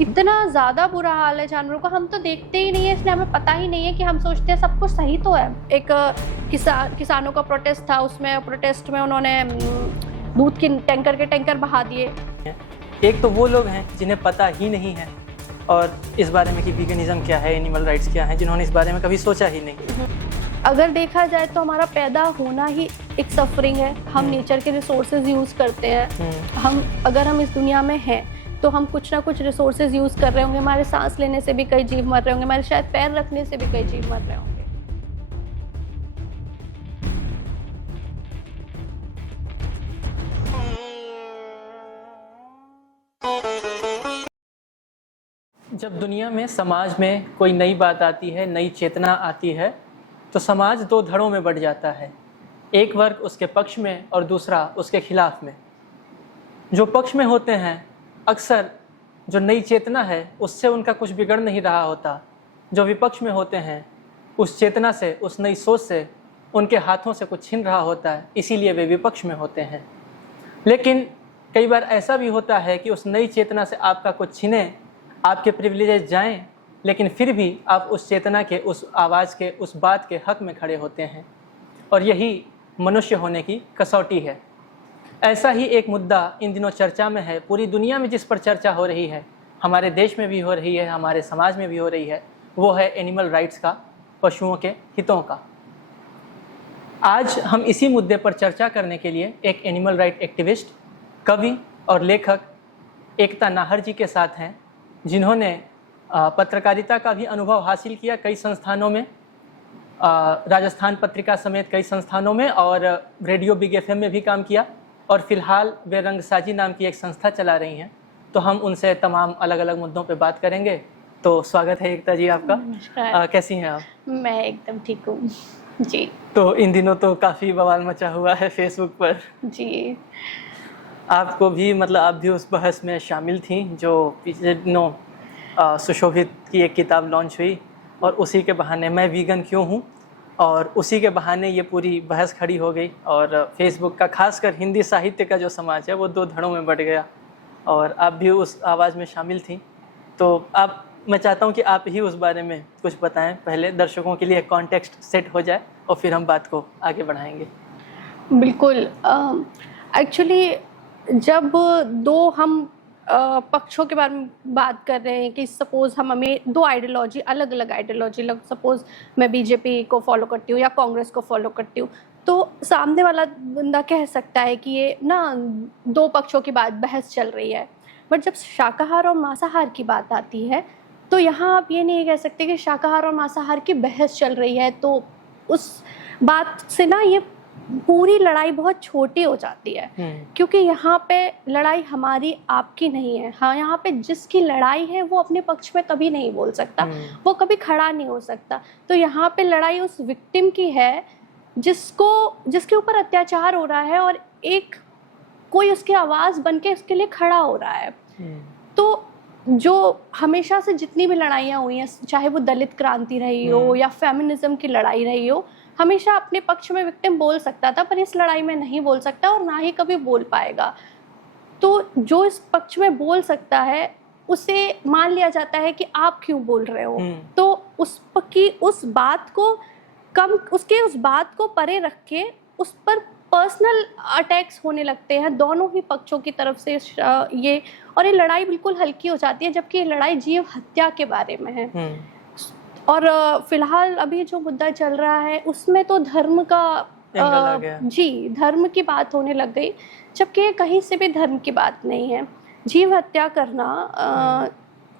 इतना ज़्यादा बुरा हाल है जानवरों का, हम तो देखते ही नहीं है, इसलिए हमें पता ही नहीं है कि हम सोचते हैं सब कुछ सही तो है। एक किसानों का प्रोटेस्ट था, उसमें प्रोटेस्ट में उन्होंने दूध के टैंकर बहा दिए। एक तो वो लोग हैं जिन्हें पता ही नहीं है और इस बारे में कि वीगनिज्म क्या है, एनिमल राइट्स क्या है, जिन्होंने इस बारे में कभी सोचा ही नहीं। अगर देखा जाए तो हमारा पैदा होना ही एक सफरिंग है। हम नेचर के रिसोर्सेज यूज़ करते हैं। अगर हम इस दुनिया में हैं तो हम कुछ ना कुछ रिसोर्सेज यूज़ कर रहे होंगे। हमारे सांस लेने से भी कई जीव मर रहे होंगे, हमारे शायद पैर रखने से भी कई जीव मर रहे होंगे। जब दुनिया में, समाज में कोई नई बात आती है, नई चेतना आती है, तो समाज दो धड़ों में बढ़ जाता है। एक वर्ग उसके पक्ष में और दूसरा उसके खिलाफ में। जो पक्ष में होते हैं अक्सर जो नई चेतना है उससे उनका कुछ बिगड़ नहीं रहा होता। जो विपक्ष में होते हैं उस चेतना से, उस नई सोच से उनके हाथों से कुछ छिन रहा होता है, इसीलिए वे विपक्ष में होते हैं। लेकिन कई बार ऐसा भी होता है कि उस नई चेतना से आपका कुछ छिने, आपके प्रिविलेजेस जाएं, लेकिन फिर भी आप उस चेतना के, उस आवाज़ के, उस बात के हक में खड़े होते हैं। और यही मनुष्य होने की कसौटी है। ऐसा ही एक मुद्दा इन दिनों चर्चा में है। पूरी दुनिया में जिस पर चर्चा हो रही है, हमारे देश में भी हो रही है, हमारे समाज में भी हो रही है, वो है एनिमल राइट्स का, पशुओं के हितों का। आज हम इसी मुद्दे पर चर्चा करने के लिए एक एनिमल राइट एक्टिविस्ट, कवि और लेखक एकता नाहर जी के साथ हैं, जिन्होंने पत्रकारिता का भी अनुभव हासिल किया कई संस्थानों में, राजस्थान पत्रिका समेत कई संस्थानों में, और रेडियो बिग एफएम में भी काम किया, और फिलहाल वे रंगसाजी नाम की एक संस्था चला रही हैं। तो हम उनसे तमाम अलग अलग मुद्दों पे बात करेंगे। तो स्वागत है एकता जी आपका। कैसी हैं आप? मैं एकदम ठीक हूँ जी। तो इन दिनों तो काफ़ी बवाल मचा हुआ है फेसबुक पर जी। आपको भी, मतलब आप भी उस बहस में शामिल थी जो पिछले दिनों सुशोभित की एक किताब लॉन्च हुई, और उसी के बहाने मैं वीगन क्यों हूँ, और उसी के बहाने ये पूरी बहस खड़ी हो गई। और फेसबुक का, खासकर हिंदी साहित्य का जो समाज है, वो दो धड़ों में बढ़ गया, और आप भी उस आवाज़ में शामिल थी। तो मैं चाहता हूँ कि आप ही उस बारे में कुछ बताएं, पहले दर्शकों के लिए कॉन्टेक्स्ट सेट हो जाए और फिर हम बात को आगे बढ़ाएंगे। बिल्कुल। एक्चुअली जब दो हम पक्षों के बारे में बात कर रहे हैं कि सपोज़ हमें दो आइडियोलॉजी, अलग अलग आइडियोलॉजी, सपोज़ मैं बीजेपी को फॉलो करती हूँ या कांग्रेस को फॉलो करती हूँ, तो सामने वाला बंदा कह सकता है कि ये ना दो पक्षों की बहस चल रही है। बट जब शाकाहार और मांसाहार की बात आती है तो यहाँ आप ये नहीं कह सकते कि शाकाहार और मांसाहार की बहस चल रही है, तो उस बात से ना ये पूरी लड़ाई बहुत छोटी हो जाती है। क्योंकि यहाँ पे लड़ाई हमारी आपकी नहीं है। हाँ, यहाँ पे जिसकी लड़ाई है वो अपने पक्ष में कभी नहीं बोल सकता, वो कभी खड़ा नहीं हो सकता। तो यहाँ पे लड़ाई उस विक्टिम की है जिसके ऊपर अत्याचार हो रहा है, और एक कोई उसकी आवाज़ बन के उसके लिए खड़ा हो रहा है। तो जो हमेशा से जितनी भी लड़ाइयाँ हुई हैं, चाहे वो दलित क्रांति रही हो या फेमिनिज्म की लड़ाई रही हो, हमेशा अपने पक्ष में विक्टिम बोल सकता था, पर इस लड़ाई में नहीं बोल सकता और ना ही कभी बोल पाएगा। तो जो इस पक्ष में बोल सकता है उसे मान लिया जाता है कि आप क्यों बोल रहे हो। तो उस बात को परे रख के उस पर पर्सनल अटैक्स होने लगते हैं दोनों ही पक्षों की तरफ से। ये लड़ाई बिल्कुल हल्की हो जाती है, जबकि ये लड़ाई जीव हत्या के बारे में है। और फिलहाल अभी जो मुद्दा चल रहा है उसमें तो धर्म का धर्म की बात होने लग गई, जबकि कहीं से भी धर्म की बात नहीं है। जीव हत्या करना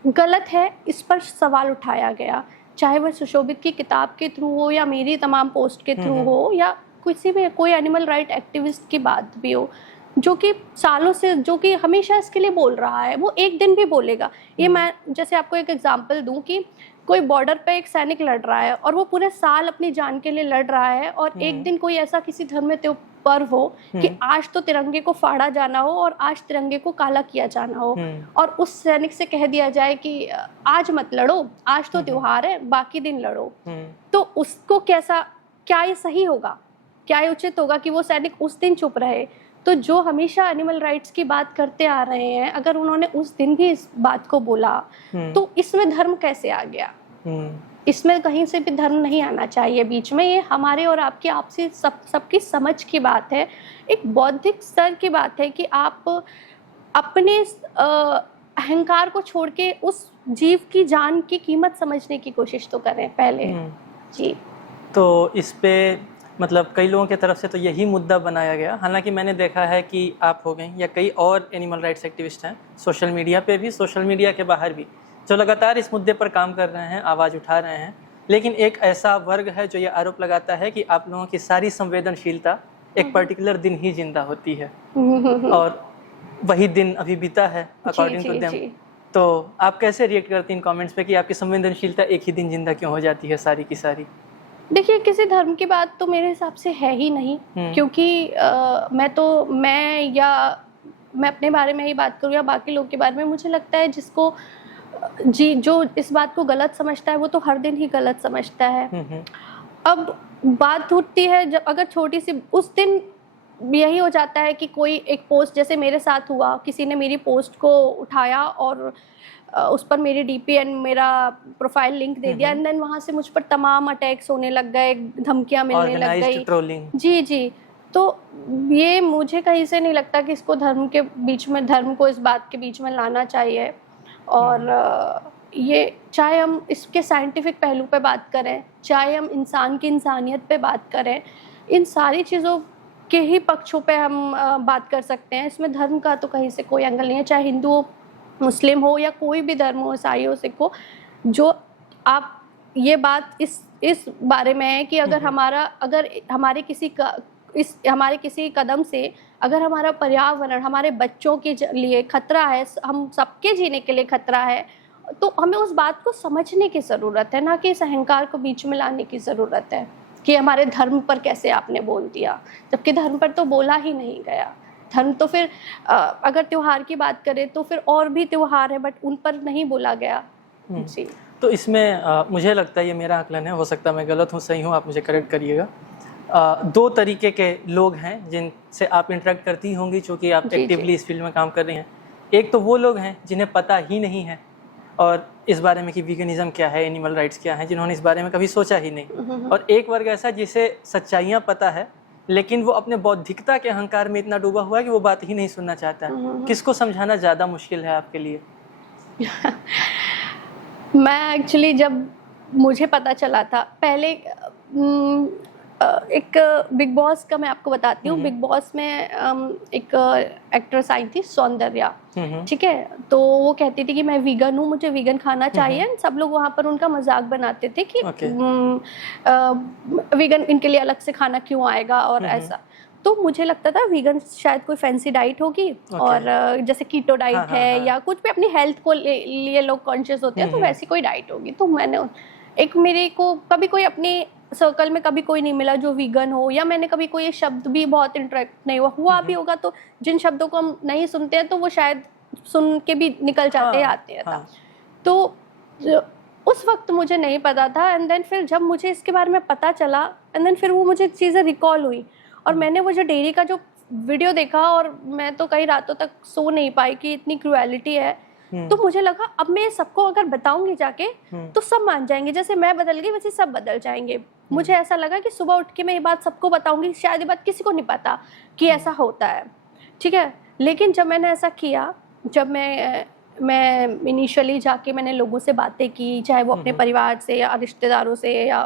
गलत है, इस पर सवाल उठाया गया, चाहे वह सुशोभित की किताब के थ्रू हो या मेरी तमाम पोस्ट के थ्रू हो या कोई एनिमल राइट एक्टिविस्ट की बात भी हो, जो कि सालों से, जो कि हमेशा इसके लिए बोल रहा है, वो एक दिन भी बोलेगा। ये मैं जैसे आपको एक एग्जांपल दूं कि कोई बॉर्डर पे एक सैनिक लड़ रहा है और वो पूरे साल अपनी जान के लिए लड़ रहा है, और एक दिन कोई ऐसा किसी धर्म में पर्व हो कि आज तो तिरंगे को फाड़ा जाना हो और आज तिरंगे को काला किया जाना हो, और उस सैनिक से कह दिया जाए कि आज मत लड़ो, आज तो त्योहार है, बाकी दिन लड़ो। तो उसको क्या ये सही होगा? क्या ये उचित होगा कि वो सैनिक उस दिन चुप रहे? तो जो हमेशा एनिमल राइट्स की बात करते आ रहे हैं, अगर उन्होंने उस दिन भी इस बात को बोला तो इसमें धर्म कैसे आ गया? इसमें कहीं से भी धर्म नहीं आना चाहिए बीच में। ये हमारे और आपकी आपसी सबकी समझ की बात है, एक बौद्धिक स्तर की बात है कि आप अपने अहंकार को छोड़ के उस जीव की जान की कीमत समझने की कोशिश तो करें पहले। जी। तो इस पे मतलब कई लोगों की तरफ से तो यही मुद्दा बनाया गया, हालांकि मैंने देखा है कि आप हो गए या कई और एनिमल राइट्स एक्टिविस्ट हैं सोशल मीडिया पे भी, सोशल मीडिया के बाहर भी, जो लगातार इस मुद्दे पर काम कर रहे हैं, आवाज़ उठा रहे हैं। लेकिन एक ऐसा वर्ग है जो ये आरोप लगाता है कि आप लोगों की सारी संवेदनशीलता एक पर्टिकुलर दिन ही जिंदा होती है और वही दिन अभी बीता है अकॉर्डिंग टू देम। तो आप कैसे रिएक्ट करती हैं इन कमेंट्स पे कि आपकी संवेदनशीलता एक ही दिन जिंदा क्यों हो जाती है सारी की सारी? देखिए, किसी धर्म की बात तो मेरे हिसाब से है ही नहीं, क्योंकि मैं अपने बारे में ही बात करूँ या बाकी लोग के बारे में, मुझे लगता है जिसको जो इस बात को गलत समझता है वो तो हर दिन ही गलत समझता है। अब बात उठती है जब अगर छोटी सी उस दिन यही हो जाता है कि कोई एक पोस्ट, जैसे मेरे साथ हुआ, किसी ने मेरी पोस्ट को उठाया और उस पर मेरी डीपी एंड मेरा प्रोफाइल लिंक दे दिया, एंड देन वहाँ से मुझ पर तमाम अटैक्स होने लग गए, धमकियाँ मिलने लग गई, ट्रोलिंग। जी जी। तो ये मुझे कहीं से नहीं लगता कि इसको धर्म को इस बात के बीच में लाना चाहिए। और ये चाहे हम इसके साइंटिफिक पहलू पे बात करें, चाहे हम इंसान की इंसानियत पे बात करें, इन सारी चीज़ों के ही पक्षों पे हम बात कर सकते हैं। इसमें धर्म का तो कहीं से कोई एंगल नहीं है, चाहे हिंदू हो, मुस्लिम हो या कोई भी धर्म हो, ईसाई हो, सिख हो। जो आप ये बात इस बारे में है कि अगर हमारे किसी कदम से अगर हमारा पर्यावरण, हमारे बच्चों के लिए खतरा है, हम सबके जीने के लिए खतरा है, तो हमें उस बात को समझने की ज़रूरत है, ना कि इस अहंकार को बीच में लाने की ज़रूरत है कि हमारे धर्म पर कैसे आपने बोल दिया, जबकि धर्म पर तो बोला ही नहीं गया। धर्म तो फिर अगर त्योहार की बात करें तो फिर और भी त्योहार है, बट उन पर नहीं बोला गया। जी। तो इसमें मुझे लगता है, ये मेरा आकलन है, हो सकता है मैं गलत हूँ, सही हूँ, आप मुझे करेक्ट करिएगा। दो तरीके के लोग हैं जिनसे आप इंटरेक्ट करती होंगी, चूँकि आप एक्टिवली इस फील्ड में काम कर रही हैं। एक तो वो लोग हैं जिन्हें पता ही नहीं है और इस बारे में कि वीगनिज्म क्या है, एनिमल राइट्स क्या है, जिन्होंने इस बारे में कभी सोचा ही नहीं। और एक वर्ग ऐसा जिसे सच्चाइयाँ पता है, लेकिन वो अपने बौद्धिकता के अहंकार में इतना डूबा हुआ है कि वो बात ही नहीं सुनना चाहता। किसको समझाना ज़्यादा मुश्किल है आपके लिए? मैं एक्चुअली जब मुझे पता चला था, पहले एक बिग बॉस का मैं आपको बताती हूँ। बिग बॉस में एक एक्ट्रेस आई थी, सौंदर्या, ठीक है। तो वो कहती थी कि मैं वीगन हूँ, मुझे वीगन खाना चाहिए। सब लोग वहाँ पर उनका मजाक बनाते थे कि वीगन इनके लिए अलग से खाना क्यों आएगा और ऐसा। तो मुझे लगता था वीगन शायद कोई फैंसी डाइट होगी, और जैसे कीटो डाइट है या कुछ भी अपनी हेल्थ को लिए लोग कॉन्शियस होते हैं, तो वैसी कोई डाइट होगी। तो मेरे को कभी कोई अपने सर्कल में कभी कोई नहीं मिला जो वीगन हो, या मैंने कभी कोई शब्द भी बहुत इंटरेक्ट नहीं हुआ भी होगा, तो जिन शब्दों को हम नहीं सुनते हैं तो वो शायद सुन के भी निकल जाते आते हैं। तो उस वक्त मुझे नहीं पता था, एंड देन फिर जब मुझे इसके बारे में पता चला, एंड देन फिर वो मुझे चीज़ें रिकॉल हुई, और मैंने वो जो डेयरी का जो वीडियो देखा, और मैं तो कई रातों तक सो नहीं पाई कि इतनी क्रूएलिटी है। तो मुझे लगा अब मैं सबको अगर बताऊंगी जाके तो सब मान जाएंगे, जैसे मैं बदल गई वैसे सब बदल जाएंगे। मुझे ऐसा लगा कि सुबह उठ के मैं ये बात सबको बताऊंगी, शायद ये बात किसी को नहीं पता कि ऐसा होता है, ठीक है। लेकिन जब मैंने ऐसा किया, जब मैं इनिशियली जाके मैंने लोगों से बातें की, चाहे वो अपने परिवार से या रिश्तेदारों से, या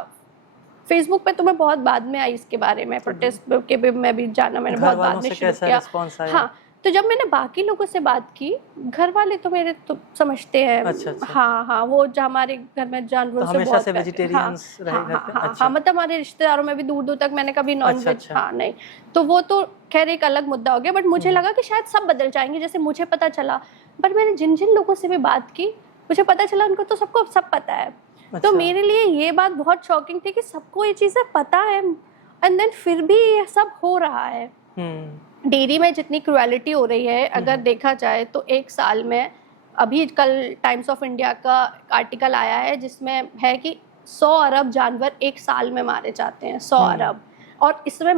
फेसबुक पे तो मैं बहुत बाद में आई इसके बारे में, प्रोटेस्ट के भी मैं भी जाना मैंने बहुत बाद में शुरू किया। हाँ, तो जब मैंने बाकी लोगों से बात की, घर वाले तो मेरे तो समझते हैं। अच्छा। हाँ, वो जो हमारे घर में जानवरों से बहुत वेजिटेरियंस हाँ, मतलब हमारे रिश्तेदारों में भी दूर दूर तक मैंने कभी नॉन वेज नहीं, तो वो तो खैर एक अलग मुद्दा हो गया। बट मुझे लगा कि शायद सब बदल जाएंगे जैसे मुझे पता चला। बट मैंने जिन लोगों से भी बात की, मुझे पता चला उनको तो सबको सब पता है। तो मेरे लिए ये बात बहुत शॉकिंग थी कि सबको ये चीज़ें पता है, एंड देन फिर भी ये सब हो रहा है। डेयरी में जितनी क्रूएलिटी हो रही है, अगर देखा जाए तो एक साल में, अभी कल टाइम्स ऑफ इंडिया का आर्टिकल आया है जिसमें है कि 100 अरब जानवर एक साल में मारे जाते हैं, 100 अरब। और इसमें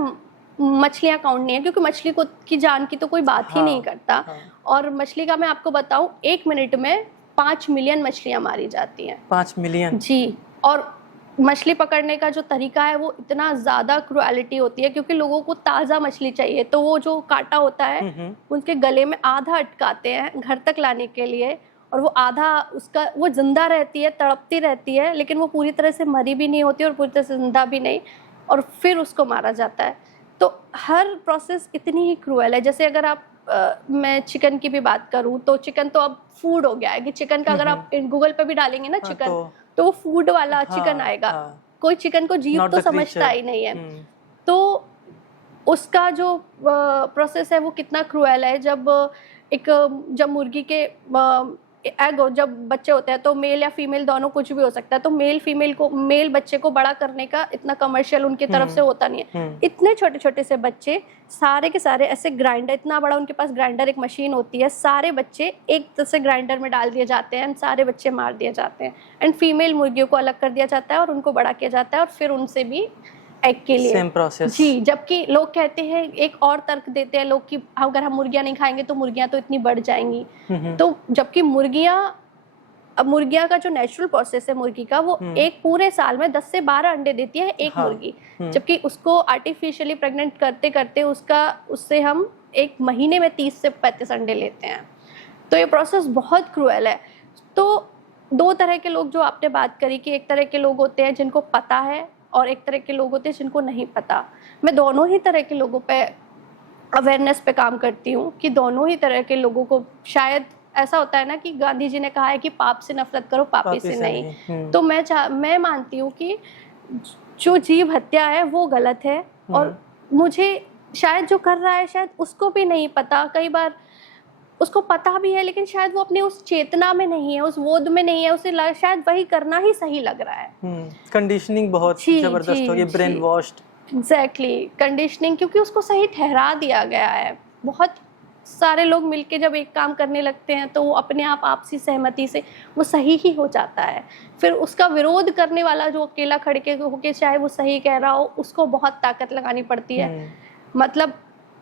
मछलियाँ काउंट नहीं है, क्योंकि मछली को की जान की तो कोई बात ही हाँ, नहीं करता। हाँ। और मछली का मैं आपको बताऊं, 1 मिनट में 5 मिलियन मछलियाँ मारी जाती हैं। 5 मिलियन? जी। और मछली पकड़ने का जो तरीका है वो इतना ज़्यादा क्रुएलिटी होती है, क्योंकि लोगों को ताज़ा मछली चाहिए, तो वो जो कांटा होता है उनके गले में आधा अटकाते हैं घर तक लाने के लिए, और वो आधा उसका वो जिंदा रहती है, तड़पती रहती है, लेकिन वो पूरी तरह से मरी भी नहीं होती और पूरी तरह से जिंदा भी नहीं, और फिर उसको मारा जाता है। तो हर प्रोसेस इतनी ही क्रूएल है। जैसे अगर आप मैं चिकन की भी बात करूं, तो चिकन तो अब फूड हो गया है कि चिकन का अगर आप गूगल पे भी डालेंगे ना चिकन, तो वो फूड वाला चिकन आएगा। कोई चिकन को जीव तो समझता ही नहीं है। तो उसका जो प्रोसेस है वो कितना क्रूएल है। जब मुर्गी के एग जब बच्चे होते हैं, तो मेल या फीमेल दोनों कुछ भी हो सकता है, तो मेल बच्चे को बड़ा करने का इतना कमर्शियल उनकी तरफ से होता नहीं है। इतने छोटे छोटे से बच्चे सारे के सारे ऐसे ग्राइंडर, इतना बड़ा उनके पास ग्राइंडर एक मशीन होती है, सारे बच्चे एक तरह से ग्राइंडर में डाल दिए जाते हैं, सारे बच्चे मार दिए जाते हैं, एंड फीमेल मुर्गियों को अलग कर दिया जाता है और उनको बड़ा किया जाता है, और फिर उनसे भी एग के लिए सेम प्रोसेस। जी। जबकि लोग कहते हैं, एक और तर्क देते हैं लोग कि अगर हम मुर्गियां नहीं खाएंगे तो मुर्गियां तो इतनी बढ़ जाएंगी। तो जबकि मुर्गियां का जो नेचुरल प्रोसेस है मुर्गी का, वो एक पूरे साल में 10 से 12 अंडे देती है एक मुर्गी, जबकि उसको आर्टिफिशियली प्रेग्नेंट करते करते उससे हम एक महीने में 30 से 35 अंडे लेते हैं। तो ये प्रोसेस बहुत क्रूएल है। तो 2 तरह के लोग जो आपने बात करी, कि एक तरह के लोग होते हैं जिनको पता है और एक तरह के लोग होते हैं जिनको नहीं पता। मैं दोनों ही तरह के लोगों पे अवेयरनेस पे काम करती हूँ, कि दोनों ही तरह के लोगों को, शायद ऐसा होता है ना कि गांधी जी ने कहा है कि पाप से नफरत करो, पापी से नहीं। तो मैं मानती हूँ कि जो जीव हत्या है वो गलत है, और मुझे शायद जो कर रहा है शायद उसको भी नहीं पता, कई बार उसको पता भी है, लेकिन शायद वो अपने उस चेतना में नहीं है, उस बोध में नहीं है, उसे शायद वही करना ही सही लग रहा है। कंडीशनिंग बहुत जबरदस्त हो गई, ब्रेन वॉश्ड। एग्जैक्टली, कंडीशनिंग, क्योंकि उसको सही ठहरा दिया गया है। बहुत सारे लोग मिलके जब एक काम करने लगते हैं तो वो अपने आप आपसी सहमति से वो सही ही हो जाता है। फिर उसका विरोध करने वाला जो अकेला खड़के होके चाहे वो सही कह रहा हो, उसको बहुत ताकत लगानी पड़ती है। मतलब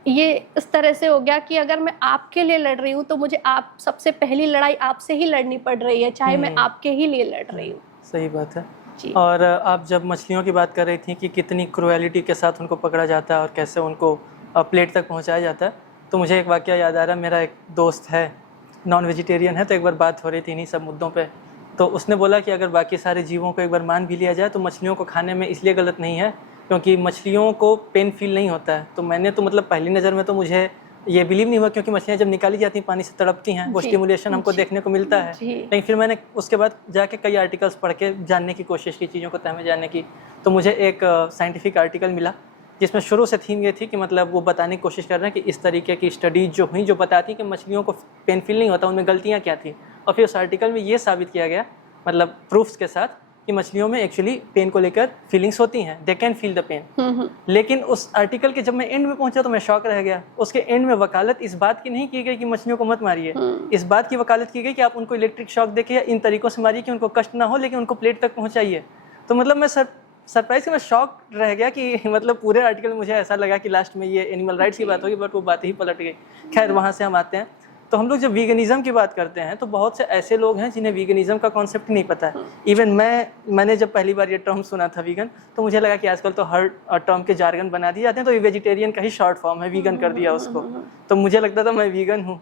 ये इस तरह से हो गया कि अगर मैं आपके लिए लड़ रही हूँ तो मुझे आप सबसे पहली लड़ाई आपसे ही लड़नी पड़ रही है, चाहे मैं आपके ही लिए लड़ रही हूँ। सही बात है जी। और आप जब मछलियों की बात कर रही थी कि कितनी क्रूएलिटी के साथ उनको पकड़ा जाता है और कैसे उनको प्लेट तक पहुँचाया जाता है, तो मुझे एक वाकया याद आ रहा है। मेरा एक दोस्त है, नॉन वेजिटेरियन है, तो एक बार बात हो रही थी इन्हीं सब मुद्दों पे, तो उसने बोला कि अगर बाकी सारे जीवों को एक बार मान भी लिया जाए तो मछलियों को खाने में इसलिए गलत नहीं है क्योंकि मछलियों को पेन फील नहीं होता है। तो मैंने तो मतलब पहली नज़र में तो मुझे ये बिलीव नहीं हुआ, क्योंकि मछलियाँ जब निकाली जाती हैं पानी से तड़पती हैं, वो स्टिमुलेशन हमको देखने को मिलता है। लेकिन फिर मैंने उसके बाद जाके कई आर्टिकल्स पढ़ के जानने की कोशिश की, चीज़ों को तह में जानने की, तो मुझे एक साइंटिफिक आर्टिकल मिला जिसमें शुरू से थीम ये थी कि मतलब वो बताने की कोशिश कर रहे हैं कि इस तरीके की स्टडीज जो हुई जो बताती हैं कि मछलियों को पेन फील नहीं होता, उनमें गलतियाँ क्या थी। और फिर उस आर्टिकल में ये साबित किया गया, मतलब प्रूफ्स के साथ, कि मछलियों में एक्चुअली पेन को लेकर फीलिंग्स होती हैं, they can feel the pain. लेकिन उस आर्टिकल के जब मैं एंड में पहुंचा तो मैं शॉक रह गया। उसके एंड में वकालत इस बात की नहीं की गई कि मछलियों को मत मारिए, इस बात की वकालत की गई कि आप उनको इलेक्ट्रिक शॉक देके या इन तरीकों से मारिए कि उनको कष्ट ना हो, लेकिन उनको प्लेट तक पहुंचाइए। तो मतलब मैं सरप्राइज, मैं शॉक रह गया कि मतलब पूरे आर्टिकल में मुझे ऐसा लगा कि लास्ट में ये एनिमल राइट्स की बात होगी, बट वो बात ही पलट गई। खैर, वहाँ से हम आते हैं तो हम लोग जब वीगनिज़म की बात करते हैं तो बहुत से ऐसे लोग हैं जिन्हें वीगनिज़म का कॉन्सेप्ट नहीं पता है। इवन मैंने जब पहली बार ये टर्म सुना था वीगन, तो मुझे लगा कि आजकल तो हर टर्म के जार्गन बना दिए जाते हैं, तो ये वेजिटेरियन का ही शॉर्ट फॉर्म है, वीगन कर दिया उसको। तो मुझे लगता था मैं वीगन हूँ,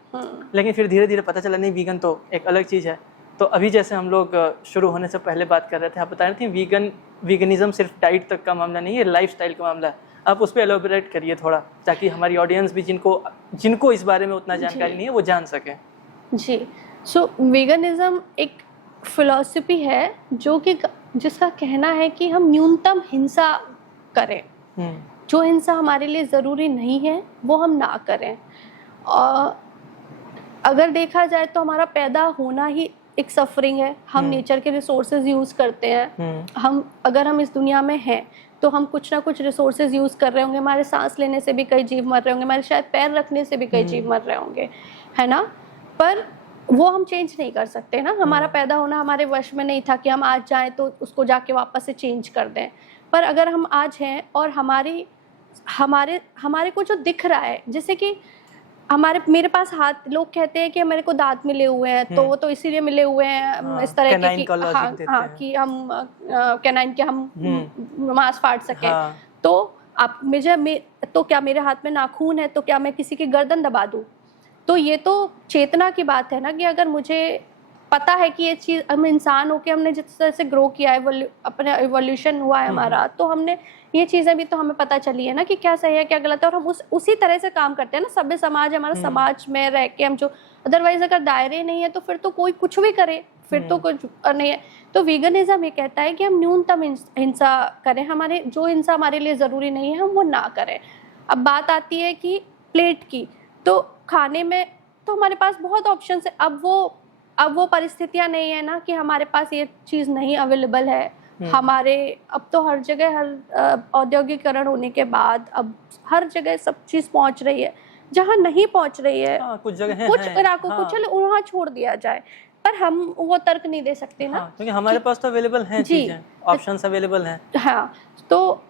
लेकिन फिर धीरे धीरे पता चला नहीं, वीगन तो एक अलग चीज़ है। तो अभी जैसे हम लोग शुरू होने से पहले बात कर रहे थे, आप बता रहे थे वीगनिज़म सिर्फ डाइट तक का मामला नहीं है, लाइफ स्टाइल का मामला है। आप उस पर एलोबरेट करिए थोड़ा, ताकि हमारी ऑडियंस भी जिनको इस बारे में उतना जानकारी नहीं है वो जान सकें। जी, सो वीगनिज़म एक फिलॉसफी है जिसका कहना है कि हम न्यूनतम हिंसा करें, जो हिंसा हमारे लिए ज़रूरी नहीं है वो हम ना करें। और अगर देखा जाए तो हमारा पैदा होना ही एक सफरिंग है। हम नेचर के रिसोर्सेज यूज़ करते हैं। अगर हम इस दुनिया में हैं तो हम कुछ ना कुछ रिसोर्सेज यूज़ कर रहे होंगे। हमारे सांस लेने से भी कई जीव मर रहे होंगे, हमारे शायद पैर रखने से भी कई जीव मर रहे होंगे, है ना। पर वो हम चेंज नहीं कर सकते ना। हमारा पैदा होना हमारे वश में नहीं था कि हम आज जाएं तो उसको जाके वापस से चेंज कर दें। पर अगर हम आज हैं और हमारी हमारे हमारे को जो दिख रहा है, जैसे कि मेरे पास हाथ, लोग कहते हैं कि मेरे को दांत मिले हुए हैं, तो वो तो इसीलिए मिले हुए हैं इस तरह के कि हाँ कि हम कैनाइन के हम मांस फाड़ सके। तो आप तो क्या मेरे हाथ में नाखून है, तो क्या मैं किसी की गर्दन दबा दूं? तो ये तो चेतना की बात है ना, कि अगर मुझे पता है कि ये चीज़, हम इंसान होके हमने जिस तरह से ग्रो किया है, अपने इवोल्यूशन हुआ है हमारा, तो हमने ये चीज़ें भी तो हमें पता चली है ना कि क्या सही है क्या गलत है, और हम उसी तरह से काम करते हैं ना। सभ्य समाज, हमारा समाज में रह के हम जो, अदरवाइज अगर दायरे नहीं है तो फिर तो कोई कुछ भी करे, फिर तो कुछ नहीं है। तो वीगनिज्म ये कहता है कि हम न्यूनतम हिंसा करें, हमारे जो हिंसा हमारे लिए ज़रूरी नहीं है हम वो ना करें। अब बात आती है कि प्लेट की, तो खाने में तो हमारे पास बहुत ऑप्शन है। अब वो परिस्थितियां नहीं है ना कि हमारे पास ये चीज़ नहीं अवेलेबल है। हमारे अब तो हर जगह, हर औद्योगिकरण होने के बाद अब हर जगह सब चीज़ पहुंच रही है। जहां नहीं पहुंच रही है, कुछ जगह कुछ इलाकों को चलो वहाँ छोड़ दिया जाए, पर हम वो तर्क नहीं दे सकते ना, क्योंकि हमारे पास तो अवेलेबल हैं चीजें, ऑप्शंस अवेलेबल हैं। हाँ, तो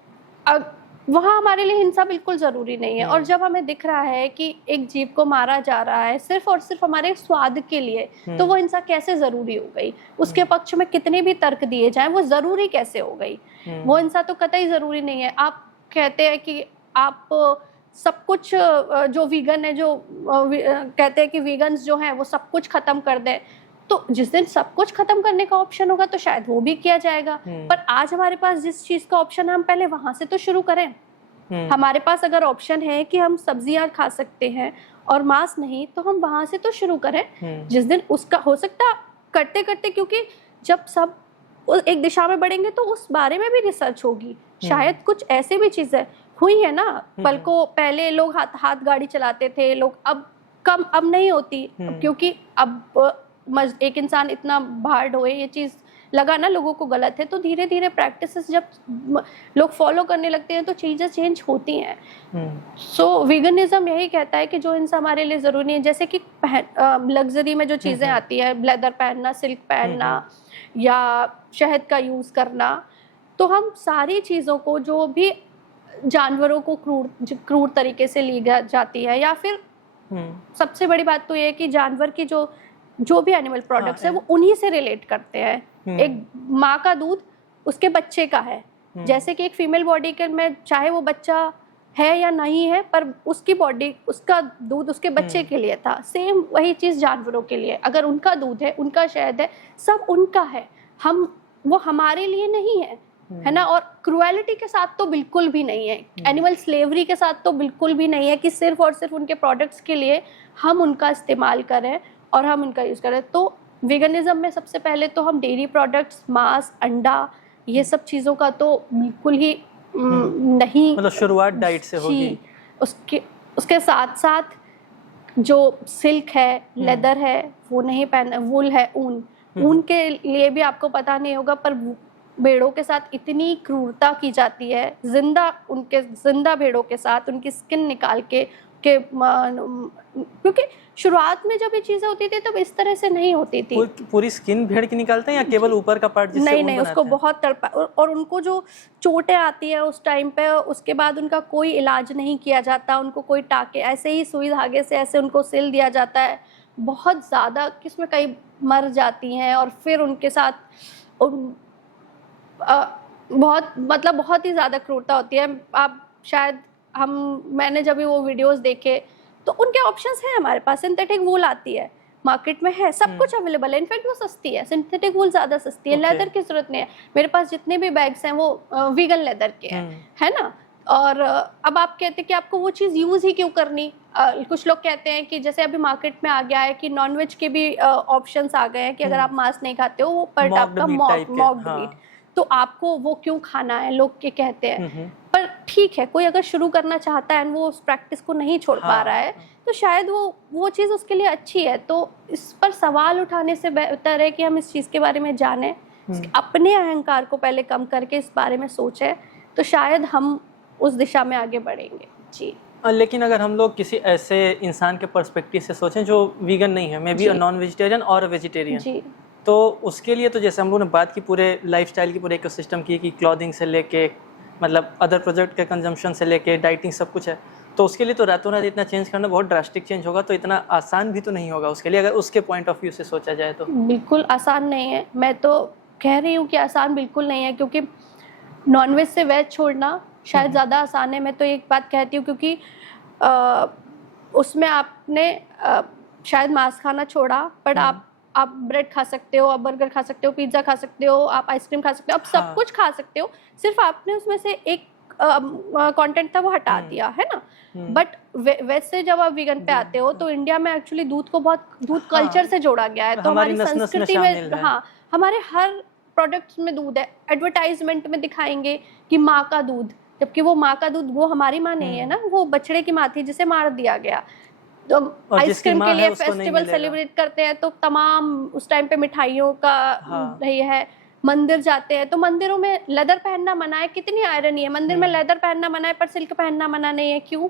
वहाँ हमारे लिए हिंसा बिल्कुल ज़रूरी नहीं है। और जब हमें दिख रहा है कि एक जीव को मारा जा रहा है सिर्फ और सिर्फ हमारे स्वाद के लिए, तो वो हिंसा कैसे ज़रूरी हो गई? उसके पक्ष में कितने भी तर्क दिए जाएं, वो ज़रूरी कैसे हो गई? वो हिंसा तो कतई ज़रूरी नहीं है। आप कहते हैं कि आप सब कुछ, जो वीगन है, जो कहते हैं कि वीगन्स जो हैं वो सब कुछ ख़त्म कर दें, तो जिस दिन सब कुछ खत्म करने का ऑप्शन होगा तो शायद वो भी किया जाएगा। पर आज हमारे पास जिस चीज का ऑप्शन है, हम पहले वहां से तो शुरू करें। हमारे पास अगर ऑप्शन है कि हम सब्जियां खा सकते हैं और मांस नहीं, तो हम वहां से तो शुरू करें। जिस दिन उसका हो सकता, करते करते, क्योंकि जब सब एक दिशा में बढ़ेंगे तो उस बारे में भी रिसर्च होगी। शायद कुछ ऐसे भी चीजें हुई है ना, पलकों पहले लोग हाथ गाड़ी चलाते थे, लोग अब नहीं होती, क्योंकि अब एक इंसान इतना भार्ड होए, ये चीज़ लगा ना लोगों को गलत है, तो धीरे धीरे प्रैक्टिसेस जब लोग फॉलो करने लगते हैं तो चीज़ें चेंज होती हैं। सो वीगनिज्म यही कहता है कि जो हिंसा हमारे लिए ज़रूरी है, जैसे कि लग्जरी में जो चीज़ें आती है, लेदर पहनना, सिल्क पहनना, या शहद का यूज़ करना, तो हम सारी चीज़ों को, जो भी जानवरों को क्रूर तरीके से ली जाती है, या फिर सबसे बड़ी बात तो ये है कि जानवर की जो भी एनिमल प्रोडक्ट्स है वो उन्हीं से रिलेट करते हैं। एक माँ का दूध उसके बच्चे का है, जैसे कि एक फीमेल बॉडी के में चाहे वो बच्चा है या नहीं है, पर उसकी बॉडी, उसका दूध उसके बच्चे के लिए था। सेम वही चीज़ जानवरों के लिए, अगर उनका दूध है, उनका शहद है, सब उनका है, वो हमारे लिए नहीं है ना। और क्रुएलिटी के साथ तो बिल्कुल भी नहीं है, एनिमल स्लेवरी के साथ तो बिल्कुल भी नहीं है कि सिर्फ और सिर्फ उनके प्रोडक्ट्स के लिए हम उनका इस्तेमाल करें और हम उनका यूज़ करें। तो वीगनिज्म में सबसे पहले तो हम डेयरी प्रोडक्ट्स, मांस, अंडा, ये सब चीज़ों का तो बिल्कुल ही नहीं, मतलब शुरुआत डाइट से होगी। उसके साथ साथ जो सिल्क है, लेदर है, वो नहीं पहनना, वूल है, ऊन के लिए भी आपको पता नहीं होगा, पर भेड़ों के साथ इतनी क्रूरता की जाती है, जिंदा भेड़ों के साथ उनकी स्किन निकाल के क्योंकि शुरुआत में जब ये चीजें होती थी तब इस तरह से नहीं होती थी। पूरी स्किन भेड़ की निकालते हैं या केवल ऊपर का पार्ट जिससे नहीं, उसको बहुत तड़पा, और उनको जो चोटें आती है उस टाइम पे, उसके बाद उनका कोई इलाज नहीं किया जाता, उनको कोई टाके, ऐसे ही सुई धागे से ऐसे उनको सिल दिया जाता है, बहुत ज़्यादा, किसमें कई मर जाती हैं, और फिर उनके साथ बहुत ही ज़्यादा क्रूरता होती है। आप शायद मैंने जब भी वो वीडियोस देखे तो उनके ऑप्शंस हैं हमारे पास। सिंथेटिक वूल आती है मार्केट में, है, सब कुछ अवेलेबल है, इनफैक्ट वो सस्ती है, सिंथेटिक वूल ज़्यादा सस्ती है, लेदर की जरूरत नहीं है। मेरे पास जितने भी बैग्स हैं वो वीगन लेदर के हैं, है ना। और अब आप कहते हैं कि आपको वो चीज़ यूज़ ही क्यों करनी। कुछ लोग कहते हैं कि जैसे अभी मार्केट में आ गया है कि नॉनवेज के भी ऑप्शंस आ गए हैं कि अगर आप मांस नहीं खाते हो, वो पर आपका मॉक्ड मीट, तो आपको वो क्यों खाना है, लोग के कहते हैं। पर ठीक है, कोई अगर शुरू करना चाहता है, वो उस प्रैक्टिस को नहीं छोड़ पा रहा है, तो शायद वो चीज़ उसके लिए अच्छी है। तो इस पर सवाल उठाने से बेहतर है कि हम इस चीज़ के बारे में जानें, अपने अहंकार को पहले कम करके इस बारे में सोचें, तो शायद हम उस दिशा में आगे बढ़ेंगे। जी। लेकिन अगर हम लोग किसी ऐसे इंसान के पर्सपेक्टिव से सोचें जो वीगन नहीं है, मे बी नॉन वेजिटेरियन और वेजिटेरियन, तो उसके लिए तो जैसे हम लोगों ने बात की पूरे लाइफस्टाइल की, पूरे इकोसिस्टम की, कि क्लॉथिंग से लेके मतलब अदर प्रोडक्ट के कंजम्पशन से लेके डाइटिंग सब कुछ है, तो उसके लिए तो रातों रात इतना चेंज करना बहुत ड्रास्टिक चेंज होगा, तो इतना आसान भी तो नहीं होगा उसके लिए, अगर उसके पॉइंट ऑफ व्यू से सोचा जाए तो। बिल्कुल आसान नहीं है, मैं तो कह रही हूँ कि आसान बिल्कुल नहीं है, क्योंकि नॉनवेज से वेज छोड़ना शायद ज़्यादा आसान है। मैं तो एक बात कहती हूँ, क्योंकि उसमें आपने शायद मांस खाना छोड़ा, पर आप ब्रेड खा सकते हो, आप बर्गर खा सकते हो, पिज्ज़ा खा सकते हो, आप आइसक्रीम खा सकते हो, आप सब कुछ खा सकते हो, सिर्फ आपने उसमें से एक कंटेंट था वो हटा दिया है ना। बट वैसे जब आप वीगन पे आते हो तो इंडिया में एक्चुअली दूध को बहुत दूध कल्चर से जोड़ा गया है, तो हमारी संस्कृति में हाँ हमारे हर प्रोडक्ट्स में दूध है। एडवर्टाइजमेंट में दिखाएंगे कि माँ का दूध, जबकि वो माँ का दूध वो हमारी माँ नहीं है ना, वो बछड़े की माँ थी जिसे मार दिया गया। तो आइसक्रीम के लिए फेस्टिवल सेलिब्रेट करते हैं तो तमाम उस टाइम पे मिठाइयों का रही है। मंदिर जाते हैं तो मंदिरों में लेदर पहनना मना है, कितनी आयरनी है, मंदिर में लेदर पहनना मना है पर सिल्क पहनना मना नहीं है, क्यों?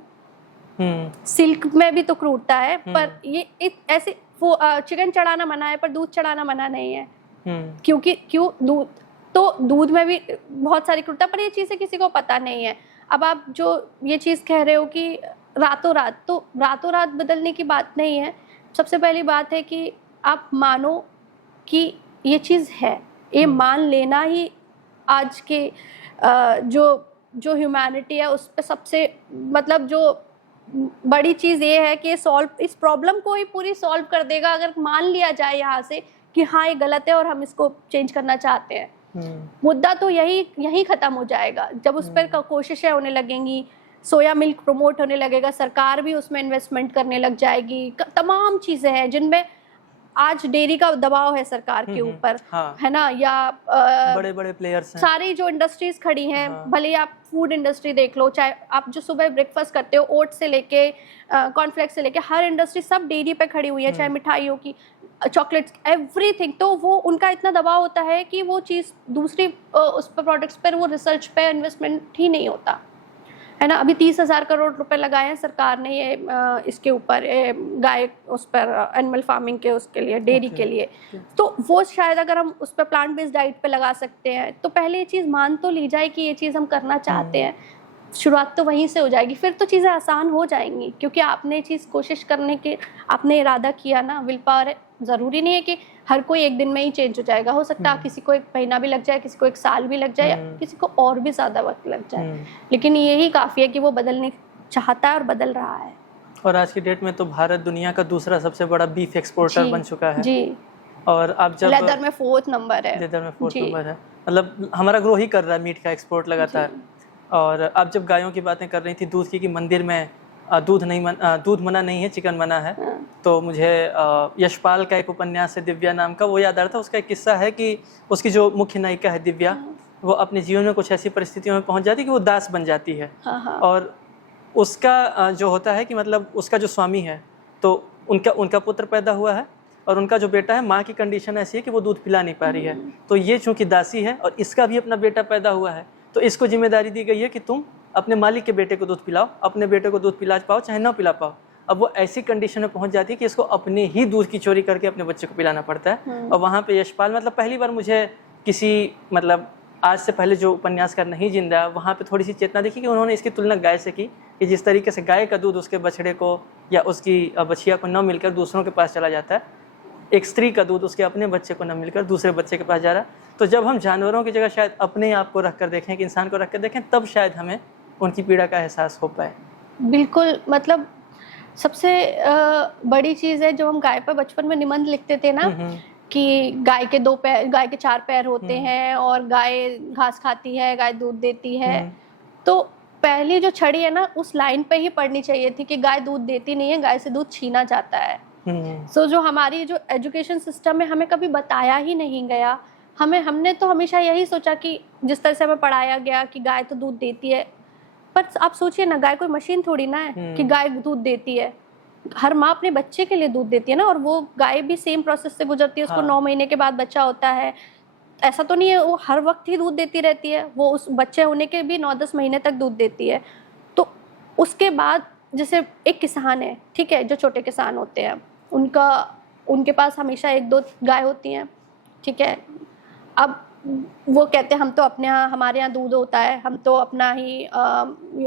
सिल्क में भी तो क्रूरता है, पर ये ऐसे वो चिकन चढ़ाना मना है पर दूध चढ़ाना मना नहीं है, क्योंकि क्यों? दूध तो दूध में भी बहुत सारी क्रूरता, पर ये चीज़ें किसी को पता नहीं है। अब आप जो ये चीज़ कह रहे हो कि रातों रात, तो रातों रात बदलने की बात नहीं है। सबसे पहली बात है कि आप मानो कि ये चीज़ है, ये मान लेना ही आज के जो ह्यूमैनिटी है उस पर सबसे मतलब जो बड़ी चीज़ ये है कि इस प्रॉब्लम को ही पूरी सॉल्व कर देगा अगर मान लिया जाए यहाँ से कि हाँ ये गलत है और हम इसको चेंज करना चाहते हैं। मुद्दा तो यही ख़त्म हो जाएगा जब उस पर कोशिशें होने लगेंगी, सोया मिल्क प्रमोट होने लगेगा, सरकार भी उसमें इन्वेस्टमेंट करने लग जाएगी, तमाम चीज़ें हैं जिनमें आज डेयरी का दबाव है सरकार के ऊपर, है ना, या बड़े बड़े प्लेयर्स हैं, सारी जो इंडस्ट्रीज खड़ी हैं, भले ही आप फूड इंडस्ट्री देख लो, चाहे आप जो सुबह ब्रेकफास्ट करते हो ओट्स से लेके कॉर्नफ्लेक्स से लेके हर इंडस्ट्री सब डेयरी पे खड़ी हुई है, चाहे मिठाइयों की, चॉकलेट्स, एवरीथिंग। तो वो उनका इतना दबाव होता है कि वो चीज़ दूसरी उस पर प्रोडक्ट्स पर वो रिसर्च पे इन्वेस्टमेंट ही नहीं होता है ना। अभी 30,000 करोड़ रुपए लगाए हैं सरकार ने ये इसके ऊपर गाय उस पर एनिमल फार्मिंग के उसके लिए, डेयरी के लिए। तो वो शायद अगर हम उस पर प्लांट बेस्ड डाइट पे लगा सकते हैं तो पहले ये चीज़ मान तो ली जाए कि ये चीज़ हम करना चाहते हैं, शुरुआत तो वहीं से हो जाएगी, फिर तो चीज़ें आसान हो जाएंगी, क्योंकि आपने चीज़ कोशिश करने के आपने इरादा किया ना, विल पावर। ज़रूरी नहीं है कि हर कोई एक दिन में ही चेंज हो जाएगा, हो सकता है किसी को 1 महीना भी लग जाए, किसी को 1 साल भी लग जाए, या किसी को और भी ज़्यादा वक्त लग जाए, लेकिन यही काफ़ी है कि वो बदलने चाहता है और बदल रहा है। और आज की डेट में तो भारत दुनिया का दूसरा सबसे बड़ा बीफ एक्सपोर्टर बन चुका है जी, और अब जब लेदर में 4th नंबर है, लेदर में 4th नंबर है, मतलब हमारा ग्रो ही कर रहा है मीट का एक्सपोर्ट लगातार। और अब जब गायों की बातें कर रही थी, दूध की, कि मंदिर में दूध मना नहीं है, चिकन मना है, तो मुझे यशपाल का एक उपन्यास है दिव्या नाम का, वो याद आ रहा था। उसका एक किस्सा है कि उसकी जो मुख्य नायिका है दिव्या, वो अपने जीवन में कुछ ऐसी परिस्थितियों में पहुंच जाती है कि वो दास बन जाती है। और उसका जो होता है कि मतलब उसका जो स्वामी है, तो उनका पुत्र पैदा हुआ है और उनका जो बेटा है, माँ की कंडीशन ऐसी है कि वो दूध पिला नहीं पा रही है, तो ये चूँकि दासी है और इसका भी अपना बेटा पैदा हुआ है, तो इसको जिम्मेदारी दी गई है कि तुम अपने मालिक के बेटे को दूध पिलाओ, अपने बेटे को दूध पिला पाओ चाहे ना पिला पाओ। अब वो ऐसी कंडीशन में पहुंच जाती है कि इसको अपने ही दूध की चोरी करके अपने बच्चे को पिलाना पड़ता है। और वहाँ पे यशपाल, मतलब पहली बार मुझे किसी, मतलब आज से पहले जो उपन्यासकार नहीं जिंदा, वहाँ पे थोड़ी सी चेतना देखी कि उन्होंने इसकी तुलना गाय से की, कि जिस तरीके से गाय का दूध उसके बछड़े को या उसकी बछिया को न मिलकर दूसरों के पास चला जाता है, एक स्त्री का दूध उसके अपने बच्चे को न मिलकर दूसरे बच्चे के पास जा रहा है। तो जब हम जानवरों की जगह शायद अपने आप को रख कर देखें, कि इंसान को रख कर देखें, तब शायद हमें उनकी पीड़ा का एहसास हो पाए। बिल्कुल, मतलब सबसे बड़ी चीज़ है जो हम गाय पर बचपन में निबंध लिखते थे ना, कि गाय के 2 पैर, गाय के 4 पैर होते हैं और गाय घास खाती है, गाय दूध देती है। तो पहली जो छड़ी है ना, उस लाइन पे ही पढ़नी चाहिए थी कि गाय दूध देती नहीं है, गाय से दूध छीना जाता है। सो जो हमारी जो एजुकेशन सिस्टम में हमें कभी बताया ही नहीं गया, हमने तो हमेशा यही सोचा कि जिस तरह से हमें पढ़ाया गया कि गाय तो दूध देती है, पर आप सोचिए ना, गाय कोई मशीन थोड़ी ना है कि गाय दूध देती है। हर माँ अपने बच्चे के लिए दूध देती है ना, और वो गाय भी सेम प्रोसेस से गुजरती है, उसको 9 महीने के बाद बच्चा होता है। ऐसा तो नहीं है वो हर वक्त ही दूध देती रहती है, वो उस बच्चे होने के भी 9-10 महीने तक दूध देती है। तो उसके बाद जैसे एक किसान है, ठीक है, जो छोटे किसान होते हैं, उनके पास हमेशा 1-2 गाय होती हैं, ठीक है। अब वो कहते हैं हम तो अपने यहाँ, हमारे यहाँ दूध होता है, हम तो अपना ही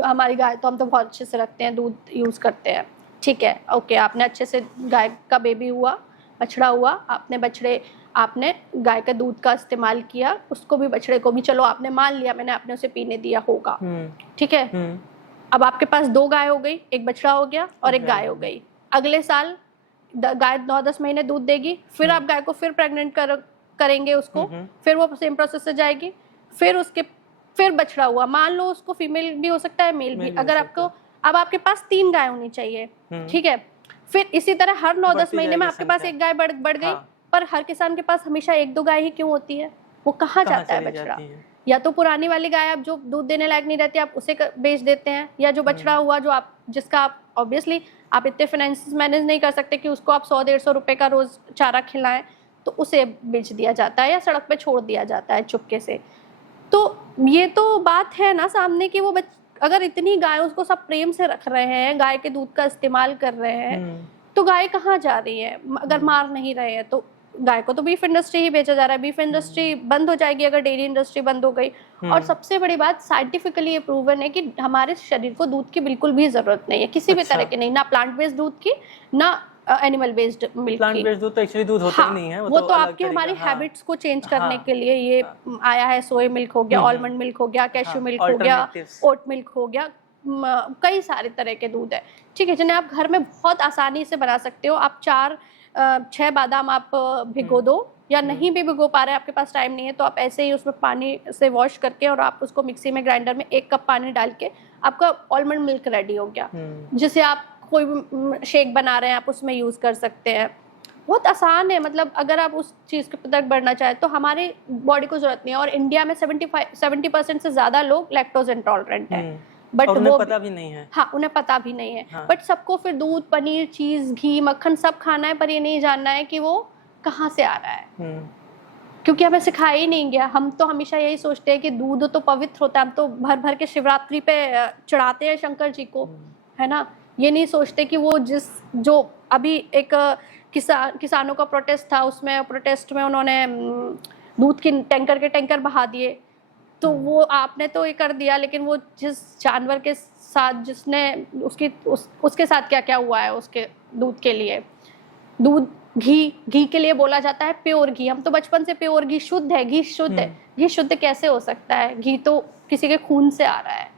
हमारी गाय तो हम तो बहुत अच्छे से रखते हैं, दूध यूज़ करते हैं। ठीक है, ओके, आपने अच्छे से गाय का बेबी हुआ, बछड़ा हुआ, आपने गाय का दूध का इस्तेमाल किया, उसको भी बछड़े को भी चलो आपने मान लिया मैंने आपने उसे पीने दिया होगा, ठीक है। अब आपके पास 2 गाय हो गई, एक बछड़ा हो गया और एक गाय हो गई। अगले साल गाय 9-10 महीने दूध देगी, फिर आप गाय को फिर प्रेग्नेंट करेंगे उसको, फिर वो सेम प्रोसेस से जाएगी, फिर बछड़ा हुआ, मान लो उसको फीमेल भी हो सकता है मेल भी, अगर आपको अब आपके पास 3 गाय होनी चाहिए, ठीक है। फिर इसी तरह हर 9-10 महीने में आपके पास एक गाय बढ़ गई, पर हर किसान के पास हमेशा 1-2 गाय ही क्यों होती है? वो कहाँ जाता है बछड़ा? या तो पुरानी वाली गाय आप जो दूध देने लायक नहीं रहती आप उसे बेच देते हैं, या जो बछड़ा हुआ जो आप जिसका आप ऑब्वियसली आप इतने फाइनेंस मैनेज नहीं कर सकते कि उसको आप 100-150 रुपए का रोज चारा खिलाएं, तो उसे बेच दिया जाता है या सड़क पे छोड़ दिया जाता है चुपके से। तो ये तो बात है ना सामने कि वो अगर इतनी गाय उसको सब प्रेम से रख रहे हैं, गाय के दूध का इस्तेमाल कर रहे हैं, तो गाय कहाँ जा रही है? अगर मार नहीं रहे हैं तो गाय को तो बीफ इंडस्ट्री ही बेचा जा रहा है, बीफ इंडस्ट्री बंद हो जाएगी अगर डेयरी इंडस्ट्री बंद हो गई। और सबसे बड़ी बात साइंटिफिकली ये प्रूवन है कि हमारे शरीर को दूध की बिल्कुल भी जरूरत नहीं है, किसी भी तरह की नहीं, ना प्लांट बेस्ड दूध की ना animal based milk. Plant based दूध तो एक्चयुअली दूध होता ही नहीं है, वो तो आपकी हमारी हैबिट्स को चेंज करने के लिए ये आया है। सोया मिल्क हो गया, आलमंड मिल्क हो गया, कैश्यू मिल्क हो गया, ओट मिल्क हो गया, कई सारे तरह के दूध है, ठीक है, जिन्हें आप घर में बहुत आसानी से बना सकते हो। आप 4-6 बादाम आप भिगो दो, या नहीं भी भिगो पा रहे हैं, आपके पास टाइम नहीं है, तो आप ऐसे ही उसमें पानी से वॉश करके और आप उसको मिक्सी में ग्राइंडर में 1 कप पानी डाल के आपका आलमंड मिल्क रेडी हो गया, जिसे आप कोई भी शेक बना रहे हैं आप उसमें यूज कर सकते हैं। बहुत आसान है, मतलब अगर आप उस चीज के तक बढ़ना चाहें तो हमारी बॉडी को जरूरत नहीं है। और इंडिया में 70% से ज्यादा लोग लैक्टोज इंटॉलरेंट हैं, बट उन्हें पता भी नहीं है। हाँ, उन्हें पता भी नहीं है, बट सबको फिर दूध, पनीर, चीज, घी, मक्खन सब खाना है, पर ये नहीं जानना है कि वो कहाँ से आ रहा है, क्योंकि हमें सिखाया ही नहीं गया। हम तो हमेशा यही सोचते हैं कि दूध तो पवित्र होता है, हम तो भर भर के शिवरात्रि पे चढ़ाते हैं शंकर जी को, है ना। ये नहीं सोचते कि वो जो अभी एक किसानों का प्रोटेस्ट था, उसमें प्रोटेस्ट में उन्होंने दूध की टैंकर के टैंकर बहा दिए, तो वो आपने तो ये कर दिया, लेकिन वो जिस जानवर के साथ जिसने उसके साथ क्या क्या हुआ है उसके दूध के लिए। दूध घी के लिए बोला जाता है प्योर घी, हम तो बचपन से प्योर घी, शुद्ध है, घी शुद्ध है। घी शुद्ध कैसे हो सकता है? घी तो किसी के खून से आ रहा है,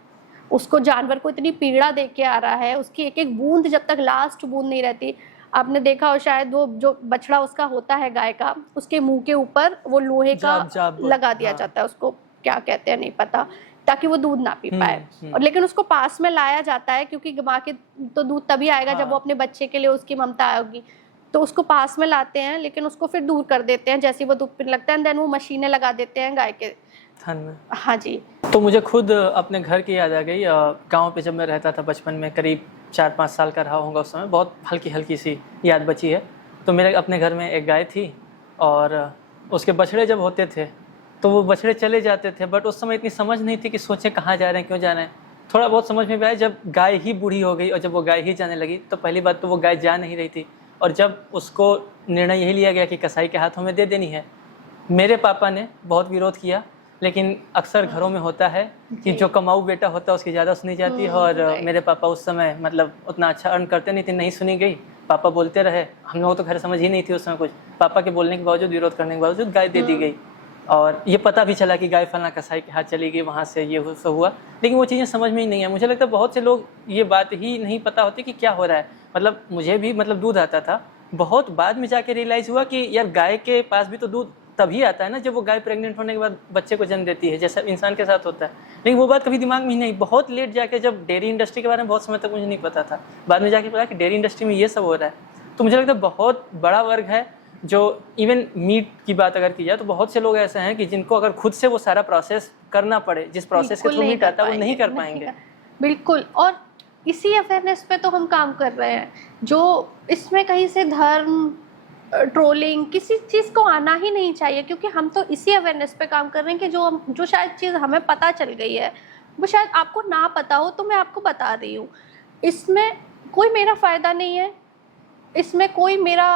उसको जानवर को इतनी पीड़ा दे के आ रहा है, उसकी एक एक बूंद जब तक लास्ट बूंद नहीं रहती। आपने देखा हो शायद, वो जो बछड़ा उसका होता है गाय का, उसके मुंह के ऊपर वो लोहे का लगा दिया जाता है, उसको क्या कहते हैं नहीं पता, ताकि वो दूध ना पी पाए। और लेकिन उसको पास में लाया जाता है, क्योंकि माँ के तो दूध तभी आएगा जब वो अपने बच्चे के लिए उसकी ममता आएगी, तो उसको पास में लाते हैं, लेकिन उसको फिर दूर कर देते हैं जैसे ही वो दूध पीने लगता है, देन वो मशीनें लगा देते हैं गाय के थन में। हाँ जी। तो मुझे खुद अपने घर की याद आ गई। गांव पे जब मैं रहता था बचपन में, करीब 4-5 साल का रहा होगा उस समय, बहुत हल्की हल्की सी याद बची है। तो मेरे अपने घर में एक गाय थी, और उसके बछड़े जब होते थे तो वो बछड़े चले जाते थे, बट उस समय इतनी समझ नहीं थी कि सोचें कहाँ जा रहे हैं, क्यों जा रहे हैं। थोड़ा बहुत समझ में भी आया जब गाय ही बूढ़ी हो गई, और जब वो गाय ही जाने लगी, तो पहली बात तो वो गाय जा नहीं रही थी, और जब उसको निर्णय यही लिया गया कि कसाई के हाथों में दे देनी है। मेरे पापा ने बहुत विरोध किया, लेकिन अक्सर घरों में होता है कि जो कमाऊ बेटा होता है उसकी ज़्यादा सुनी जाती है, और मेरे पापा उस समय मतलब उतना अच्छा अर्न करते नहीं थे, नहीं सुनी गई। पापा बोलते रहे, हम लोगों तो खैर समझ ही नहीं थी उस समय कुछ। पापा के बोलने के बावजूद, विरोध करने के बावजूद गाय दे दी गई, और ये पता भी चला कि गाय फलाना कसाई के हाथ चली गई, वहाँ से ये सब हुआ, लेकिन वो चीज़ें समझ में ही नहीं है। मुझे लगता है बहुत से लोग ये बात ही नहीं पता होती कि क्या हो रहा है। मतलब मुझे भी मतलब दूध आता था, बहुत बाद में जाके रियलाइज़ हुआ कि यार गाय के पास भी तो दूध तभी आता है ना जब वो गाय प्रेग्नेंट होने के बाद बच्चे को जन्म देती है, जैसा इंसान के साथ होता है। लेकिन वो बात कभी दिमाग में ही नहीं, बहुत लेट जाके, जब डेयरी इंडस्ट्री के बारे में बहुत समय तक मुझे नहीं पता था, बाद में जाके पता कि डेयरी इंडस्ट्री में ये सब हो रहा है। तो मुझे लगता है बहुत बड़ा वर्ग है जो, इवन मीट की बात अगर की जाए तो बहुत से लोग ऐसे हैं कि जिनको अगर खुद से वो सारा प्रोसेस करना पड़े, जिस प्रोसेस के थ्रू मीट आता है वो नहीं कर पाएंगे। बिल्कुल, और इसी अवेयरनेस पे तो हम काम कर रहे हैं, जो इसमें कहीं से धर्म, ट्रोलिंग, किसी चीज़ को आना ही नहीं चाहिए, क्योंकि हम तो इसी अवेयरनेस पे काम कर रहे हैं कि जो शायद चीज़ हमें पता चल गई है वो शायद आपको ना पता हो, तो मैं आपको बता रही हूँ। इसमें कोई मेरा फ़ायदा नहीं है, इसमें कोई मेरा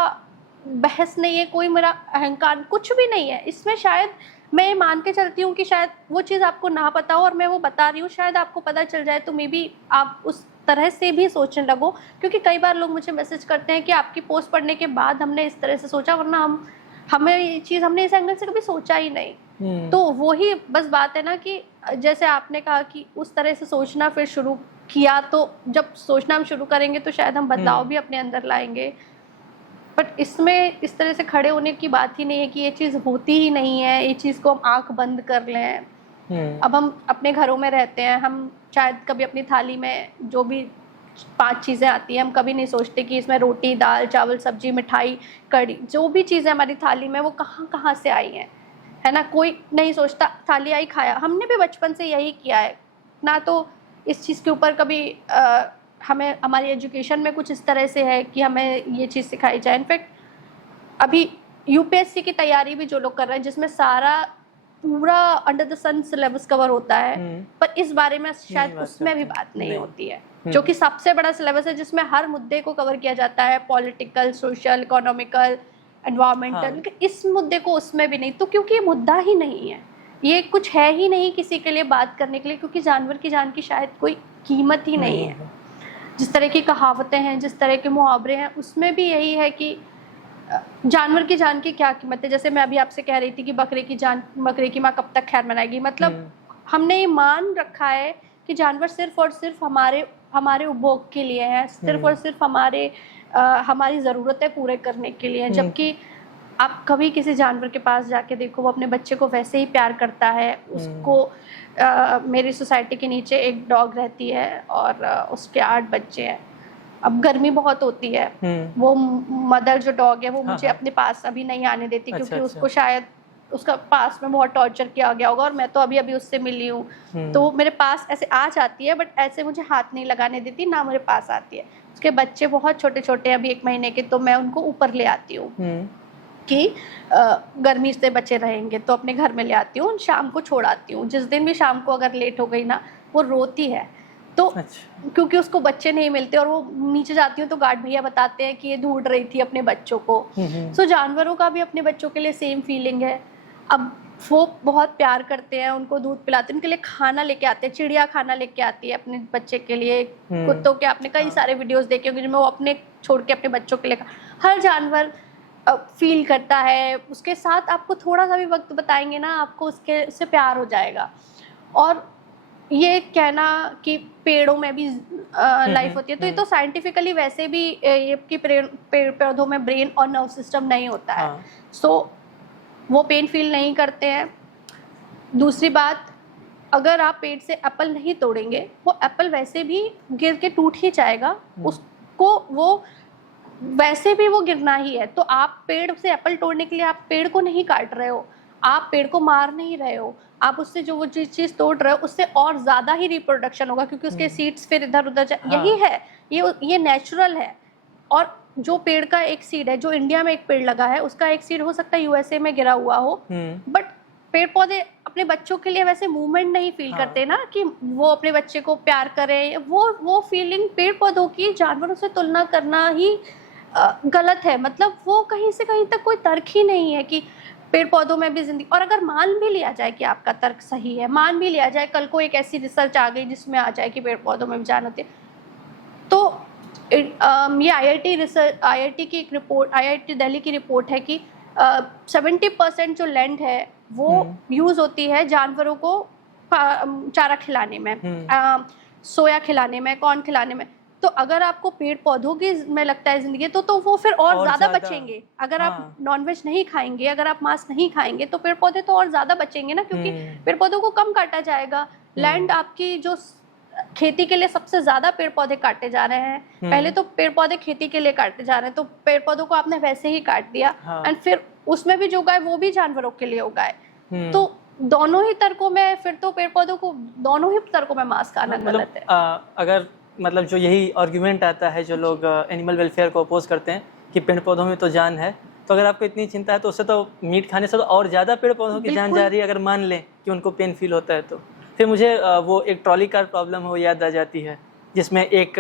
बहस नहीं है, कोई मेरा अहंकार कुछ भी नहीं है इसमें। शायद मैं ये मान के चलती हूँ कि शायद वो चीज़ आपको ना पता हो और मैं वो बता रही हूँ, शायद आपको पता चल जाए तो मे बी आप उस तरह से भी सोचने लगो। क्योंकि कई बार लोग मुझे मैसेज करते हैं कि आपकी पोस्ट पढ़ने के बाद हमने इस तरह से सोचा, वरना हमें ये चीज़ हमने इस एंगल से कभी सोचा ही नहीं। तो वही बस बात है ना कि जैसे आपने कहा कि उस तरह से सोचना फिर शुरू किया, तो जब सोचना हम शुरू करेंगे तो शायद हम बदलाव भी अपने अंदर लाएंगे। बट इसमें इस तरह से खड़े होने की बात ही नहीं है कि ये चीज़ होती ही नहीं है, ये चीज़ को हम आंख बंद कर लें। अब हम अपने घरों में रहते हैं, हम शायद कभी अपनी थाली में जो भी 5 चीज़ें आती हैं, हम कभी नहीं सोचते कि इसमें रोटी, दाल, चावल, सब्जी, मिठाई, कढ़ी, जो भी चीज़ें हमारी थाली में वो कहाँ कहाँ से आई हैं, है ना। कोई नहीं सोचता, थाली आई खाया। हमने भी बचपन से यही किया है ना। तो इस चीज़ के ऊपर कभी हमें हमारी एजुकेशन में कुछ इस तरह से है कि हमें ये चीज़ सिखाई जाए। इनफैक्ट अभी यूपीएससी की तैयारी भी जो लोग कर रहे हैं, जिसमें सारा पूरा under the sun syllabus cover होता है, पर इस बारे में शायद उसमें भी बात नहीं होती है, जो कि सबसे बड़ा सिलेबस है, जिसमें हर मुद्दे को कवर किया जाता है, पॉलिटिकल, सोशल, इकोनॉमिकल, एनवायरमेंटल। लेकिन इस मुद्दे को उसमें भी नहीं, तो क्योंकि ये मुद्दा ही नहीं है, ये कुछ है ही नहीं किसी के लिए बात करने के लिए, क्योंकि जानवर की जान की शायद कोई कीमत ही नहीं है। जिस तरह की कहावतें हैं, जिस तरह के मुहावरे हैं, उसमें भी यही है कि जानवर की जान की क्या कीमत है। जैसे मैं अभी आपसे कह रही थी कि बकरे की माँ कब तक खैर मनाएगी। मतलब हमने ये मान रखा है कि जानवर सिर्फ और सिर्फ हमारे उपभोग के लिए है, सिर्फ और सिर्फ हमारी ज़रूरतें पूरे करने के लिए है। जबकि आप कभी किसी जानवर के पास जाके देखो, वो अपने बच्चे को वैसे ही प्यार करता है। उसको मेरी सोसाइटी के नीचे एक डॉग रहती है और उसके 8 बच्चे हैं। अब गर्मी बहुत होती है, वो मदर जो डॉग है वो मुझे अपने पास अभी नहीं आने देती, क्योंकि उसको शायद उसका पास में बहुत टॉर्चर किया गया होगा, और मैं तो अभी उससे मिली हूँ। तो वो मेरे पास ऐसे आ जाती है, बट ऐसे मुझे हाथ नहीं लगाने देती, ना मेरे पास आती है। उसके बच्चे बहुत छोटे छोटे हैं, अभी 1 महीने के, तो मैं उनको ऊपर ले आती हूँ कि गर्मी से बचे रहेंगे, तो अपने घर में ले आती हूँ, शाम को छोड़ आती हूँ। जिस दिन भी शाम को अगर लेट हो गई ना, वो रोती है, तो क्योंकि उसको बच्चे नहीं मिलते, और वो नीचे जाती हूँ तो गार्ड भैया बताते हैं कि ये ढूंढ रही थी अपने बच्चों को। सो जानवरों का भी अपने बच्चों के लिए सेम फीलिंग है। अब वो बहुत प्यार करते हैं, उनको दूध पिलाते हैं, उनके लिए खाना लेके आते हैं, चिड़िया खाना लेके आती है अपने बच्चे के लिए। कुत्तों के आपने कई सारे वीडियोस देखे होंगे जिनमें वो अपने छोड़ के अपने बच्चों के लिए, हर जानवर फील करता है। उसके साथ आपको थोड़ा सा भी वक्त बताएंगे ना, आपको उससे प्यार हो जाएगा। और ये कहना कि पेड़ों में भी लाइफ होती है, तो ये तो साइंटिफिकली वैसे भी ये कि पेड़ पौधों में ब्रेन और नर्व सिस्टम नहीं होता है। सो वो पेन फील नहीं करते हैं। दूसरी बात, अगर आप पेड़ से एप्पल नहीं तोड़ेंगे, वो एप्पल वैसे भी गिर के टूट ही जाएगा, उसको वो वैसे भी वो गिरना ही है। तो आप पेड़ से एप्पल तोड़ने के लिए आप पेड़ को नहीं काट रहे हो, आप पेड़ को मार नहीं रहे हो, आप उससे जो वो चीज़ तोड़ रहे हो उससे और ज़्यादा ही रिप्रोडक्शन होगा, क्योंकि उसके सीड्स फिर इधर उधर यही है, ये नेचुरल है। और जो पेड़ का एक सीड है, जो इंडिया में एक पेड़ लगा है, उसका एक सीड हो सकता है यूएसए में गिरा हुआ हो, बट पेड़ पौधे अपने बच्चों के लिए वैसे मूवमेंट नहीं फील करते ना, कि वो अपने बच्चे को प्यार करें। वो फीलिंग पेड़ पौधों की जानवरों से तुलना करना ही गलत है। मतलब वो कहीं से कहीं तक कोई तर्क ही नहीं है कि पेड़ पौधों में भी जिंदगी। और अगर मान भी लिया जाए कि आपका तर्क सही है, मान भी लिया जाए, कल को एक ऐसी रिसर्च आ गई जिसमें आ जाए कि पेड़ पौधों में भी जान होती है, तो ये आईआईटी की एक रिपोर्ट, आईआईटी दिल्ली की रिपोर्ट है कि 70% जो लैंड है वो यूज होती है जानवरों को चारा खिलाने में, सोया खिलाने में, कॉर्न खिलाने में। तो अगर आपको पेड़ पौधों की में लगता है जिंदगी, तो वो फिर और ज्यादा बचेंगे। अगर आप नॉनवेज नहीं खाएंगे, अगर आप मांस नहीं खाएंगे, तो पेड़ पौधे तो और ज्यादा बचेंगे ना, क्योंकि पेड़ पौधों को कम काटा जाएगा। लैंड आपकी जो खेती के लिए सबसे ज्यादा पेड़ पौधे काटे जा रहे हैं। पहले तो पेड़ पौधे खेती के लिए काटे जा रहे हैं, तो पेड़ पौधों को आपने वैसे ही काट दिया, एंड फिर उसमें भी जो उगाए वो भी जानवरों के लिए उगाए। तो दोनों ही तर्कों में, फिर तो पेड़ पौधों को दोनों ही तर्कों में मांस खाना गलत है। अगर मतलब जो यही आर्ग्यूमेंट आता है, जो लोग एनिमल वेलफेयर को अपोज करते हैं कि पेड़ पौधों में तो जान है, तो अगर आपको इतनी चिंता है तो उससे तो मीट खाने से तो और ज़्यादा पेड़ पौधों की जान जा रही है। अगर मान लें कि उनको पेन फील होता है, तो फिर मुझे वो एक ट्रॉली कार प्रॉब्लम हो याद आ जाती है, जिसमें एक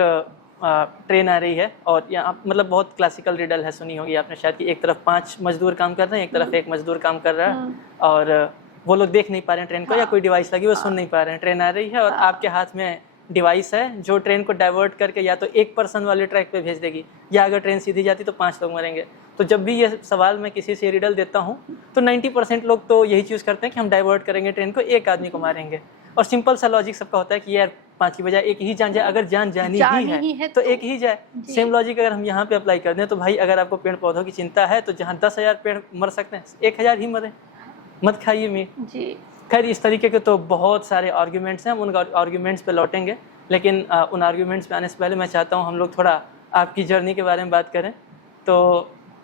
ट्रेन आ रही है और यहाँ मतलब बहुत क्लासिकल रिडल है, सुनी होगी आपने शायद, कि एक तरफ 5 मजदूर काम कर रहे हैं, एक तरफ एक मजदूर काम कर रहा है और वो लोग देख नहीं पा रहे हैं ट्रेन को, या कोई डिवाइस लगी वो सुन नहीं पा रहे हैं। ट्रेन आ रही है और आपके हाथ में डिवाइस है जो ट्रेन को डाइवर्ट करके या तो एक पर्सन वाले ट्रैक पे भेज देगी, या अगर ट्रेन सीधी जाती तो 5 लोग मरेंगे। तो जब भी ये सवाल मैं किसी से रिडल देता हूँ तो 90% लोग तो यही चूज़ करते हैं कि हम डाइवर्ट करेंगे ट्रेन को, एक आदमी को मारेंगे। और सिंपल सा लॉजिक सबका होता है कि यार 5 की बजाय एक ही जान जाए, अगर जान जानी ही है तो एक ही जाए। सेम लॉजिक अगर हम यहाँ पे अप्लाई कर दें तो भाई अगर आपको पेड़ पौधों की चिंता है तो जहाँ 10,000 पेड़ मर सकते हैं 1,000 ही मरे, मत खाइए मीट जी। खैर इस तरीके के तो बहुत सारे आर्ग्यूमेंट्स हैं, हम उन आर्ग्यूमेंट्स पे लौटेंगे, लेकिन उन आर्ग्यूमेंट्स पे आने से पहले मैं चाहता हूँ हम लोग थोड़ा आपकी जर्नी के बारे में बात करें। तो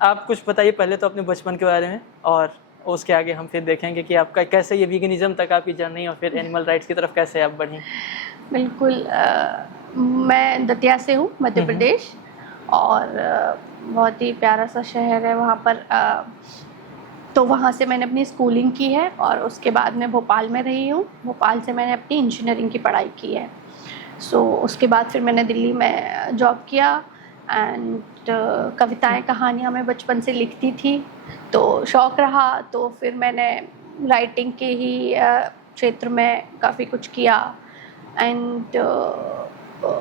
आप कुछ बताइए पहले तो अपने बचपन के बारे में, और उसके आगे हम फिर देखेंगे कि आपका कैसे ये वीगनिज्म तक आपकी जर्नी और फिर एनिमल राइट्स की तरफ कैसे आप बढ़ी। बिल्कुल। मैं दतिया से हूँ, मध्य प्रदेश, और बहुत ही प्यारा सा शहर है वहाँ पर। तो वहाँ से मैंने अपनी स्कूलिंग की है और उसके बाद मैं भोपाल में रही हूँ। भोपाल से मैंने अपनी इंजीनियरिंग की पढ़ाई की है। उसके बाद फिर मैंने दिल्ली में जॉब किया एंड कविताएं कहानियाँ मैं बचपन से लिखती थी, तो शौक़ रहा। तो फिर मैंने राइटिंग के ही क्षेत्र में काफ़ी कुछ किया एंड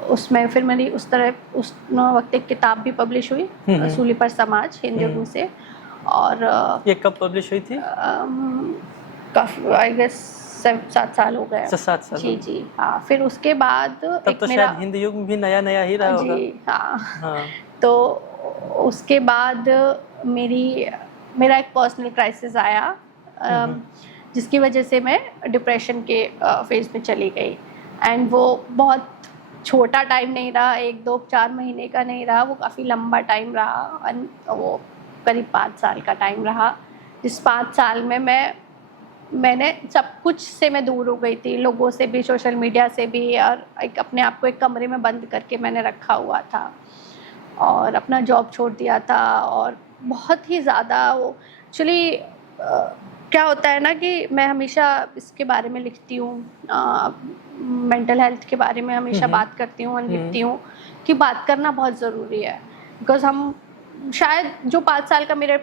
उसमें फिर मेरी उस वक्त एक किताब भी पब्लिश हुई, सूली पर समाज, हिंदी उर्दू से। और ये कब पब्लिश हुई थी? काफ़ी आई गेस 7 साल हो गए। 7 साल जी हाँ। फिर उसके बाद तब तो शायद हिंदी युग भी नया ही रहा होगा। जी हाँ। तो उसके बाद मेरा एक पर्सनल क्राइसिस आया जिसकी वजह से मैं डिप्रेशन के फेज में चली गई। एंड वो बहुत छोटा टाइम नहीं रहा, 1, 2, 4 महीने का नहीं रहा, वो काफ़ी लंबा टाइम रहा। वो करीब 5 साल का टाइम रहा, जिस 5 साल में मैंने सब कुछ से मैं दूर हो गई थी, लोगों से भी, सोशल मीडिया से भी, और अपने आप को एक कमरे में बंद करके मैंने रखा हुआ था और अपना जॉब छोड़ दिया था। और बहुत ही ज़्यादा वो एक्चुअली क्या होता है ना कि मैं हमेशा इसके बारे में लिखती हूँ, मेंटल हेल्थ के बारे में हमेशा बात करती हूँ और लिखती हूँ कि बात करना बहुत ज़रूरी है। बिकॉज हम शायद जो 5 साल का मेरा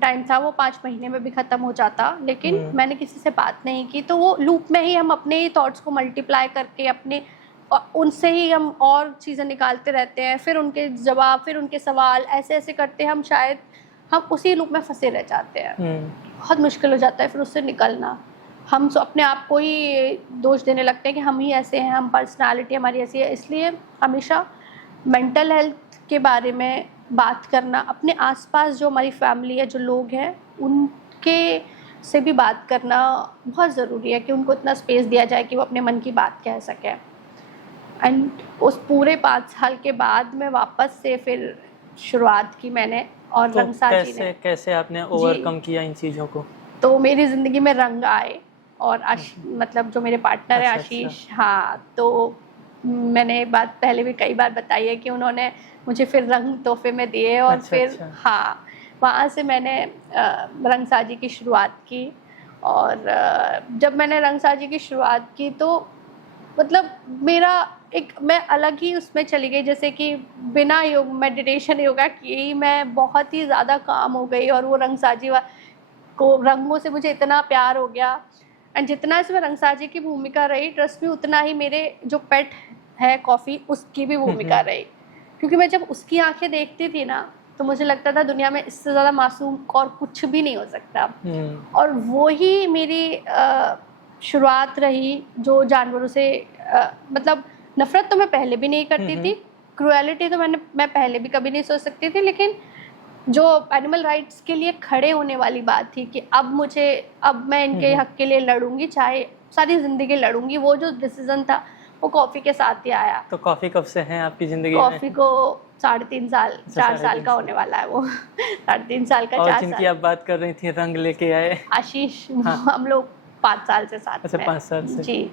टाइम था वो 5 महीने में भी ख़त्म हो जाता, लेकिन मैंने किसी से बात नहीं की, तो वो लूप में ही हम अपने ही थॉट्स को मल्टीप्लाई करके अपने उनसे ही हम और चीज़ें निकालते रहते हैं, फिर उनके जवाब, फिर उनके सवाल, ऐसे ऐसे करते हैं हम उसी लूप में फंसे रह जाते हैं। बहुत मुश्किल हो जाता है फिर उससे निकलना। हम अपने आप को ही दोष देने लगते हैं कि हम ही ऐसे हैं, हम पर्सनालिटी हमारी ऐसी है। इसलिए हमेशा मेंटल हेल्थ के बारे में बात करना, अपने आसपास जो हमारी फैमिली है, जो लोग हैं, उनके से भी बात करना बहुत ज़रूरी है कि उनको इतना स्पेस दिया जाए कि वो अपने मन की बात कह सकें। एंड उस पूरे 5 साल के बाद मैं वापस से फिर शुरुआत की मैंने, और तो रंगसाजी ने। कैसे आपने ओवरकम किया इन चीज़ों को? तो मेरी ज़िंदगी में रंग आए, और मतलब जो मेरे पार्टनर है आशीष, हाँ, तो मैंने बात पहले भी कई बार बताई है कि उन्होंने मुझे फिर रंग तोहफे में दिए, और फिर हाँ, वहाँ से मैंने रंगसाजी की शुरुआत की। और जब मैंने रंगसाजी की शुरुआत की तो मतलब मैं अलग ही उसमें चली गई, जैसे कि बिना मेडिटेशन योगा किए ही मैं बहुत ही ज़्यादा काम हो गई। और वो रंगसाजी को रंगों से मुझे इतना प्यार हो गया। एंड जितना इसमें रंगसाजी की भूमिका रही, ट्रस्ट में, उतना ही मेरे जो पेट है कॉफ़ी, उसकी भी भूमिका रही। क्योंकि मैं जब उसकी आंखें देखती थी ना, तो मुझे लगता था दुनिया में इससे ज़्यादा मासूम और कुछ भी नहीं हो सकता। और वो ही मेरी शुरुआत रही जो जानवरों से मतलब नफ़रत तो मैं पहले भी नहीं करती थी, क्रूएलिटी तो मैं पहले भी कभी नहीं सोच सकती थी, लेकिन जो एनिमल राइट्स के लिए खड़े होने वाली बात थी कि अब मैं इनके हक के लिए लड़ूंगी, चाहे सारी ज़िंदगी लड़ूंगी, वो जो डिसीज़न था वो कॉफ़ी के साथ ही आया। तो कॉफ़ी कब से हैं आपकी ज़िंदगी में? कॉफ़ी को 3.5 साल, 4 साल का होने वाला है वो। 3.5 साल का, 4 साल। और जिनकी आप बात कर रही थी रंग लेके आए, आशीष, हम लोग 5 साल से साथ में। 5 साल से जी।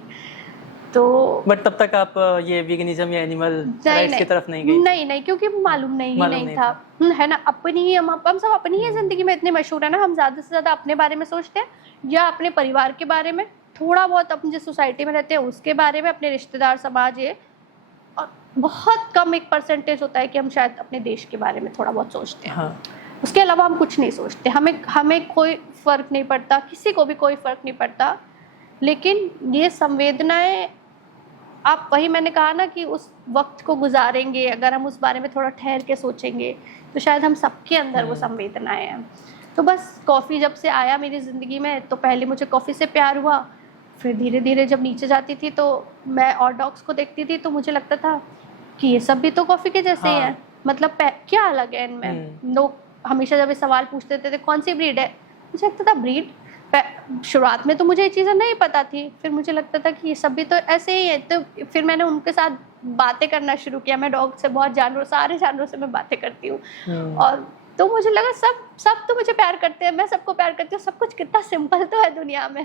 तो बट तब तक आप ये वीगनिज्म या एनिमल राइट्स की तरफ नहीं गई? नहीं, क्योंकि मालूम नहीं था, है ना। अपनी ही हम सब अपनी ही ज़िंदगी में इतने मशहूर है ना, हम ज़्यादा से ज़्यादा अपने बारे में सोचते हैं, या अपने परिवार के बारे में, थोड़ा बहुत अपनी जिस सोसाइटी में रहते हैं उसके बारे में, अपने रिश्तेदार, समाज, ये, और बहुत कम एक परसेंटेज होता है कि हम शायद अपने देश के बारे में थोड़ा बहुत सोचते हैं। हाँ। उसके अलावा हम कुछ नहीं सोचते, हमें कोई फ़र्क नहीं पड़ता, किसी को भी कोई फ़र्क नहीं पड़ता। लेकिन ये संवेदनाएं, आप वही मैंने कहा ना कि उस वक्त को गुजारेंगे, अगर हम उस बारे में थोड़ा ठहर के सोचेंगे तो शायद हम सबके अंदर वो संवेदनाएं हैं। तो बस कॉफ़ी जब से आया मेरी ज़िंदगी में, तो पहले मुझे कॉफ़ी से प्यार हुआ, फिर धीरे धीरे जब नीचे जाती थी तो मैं और डॉग्स को देखती थी तो मुझे लगता था कि ये सब भी तो कॉफ़ी के जैसे ही हैं, मतलब क्या अलग है इनमें। लोग हमेशा जब ये सवाल पूछते थे कौन सी ब्रीड है, मुझे लगता था ब्रीड, शुरुआत में तो मुझे ये चीज़ें नहीं पता थी, फिर मुझे लगता था कि ये सब भी तो ऐसे ही है। तो फिर मैंने उनके साथ बातें करना शुरू किया। मैं डॉग से बहुत सारे जानवरों से मैं बातें करती हूँ, और तो मुझे लगा सब तो मुझे प्यार करते हैं, मैं सबको प्यार करती हूँ, सब कुछ कितना सिंपल तो है दुनिया में।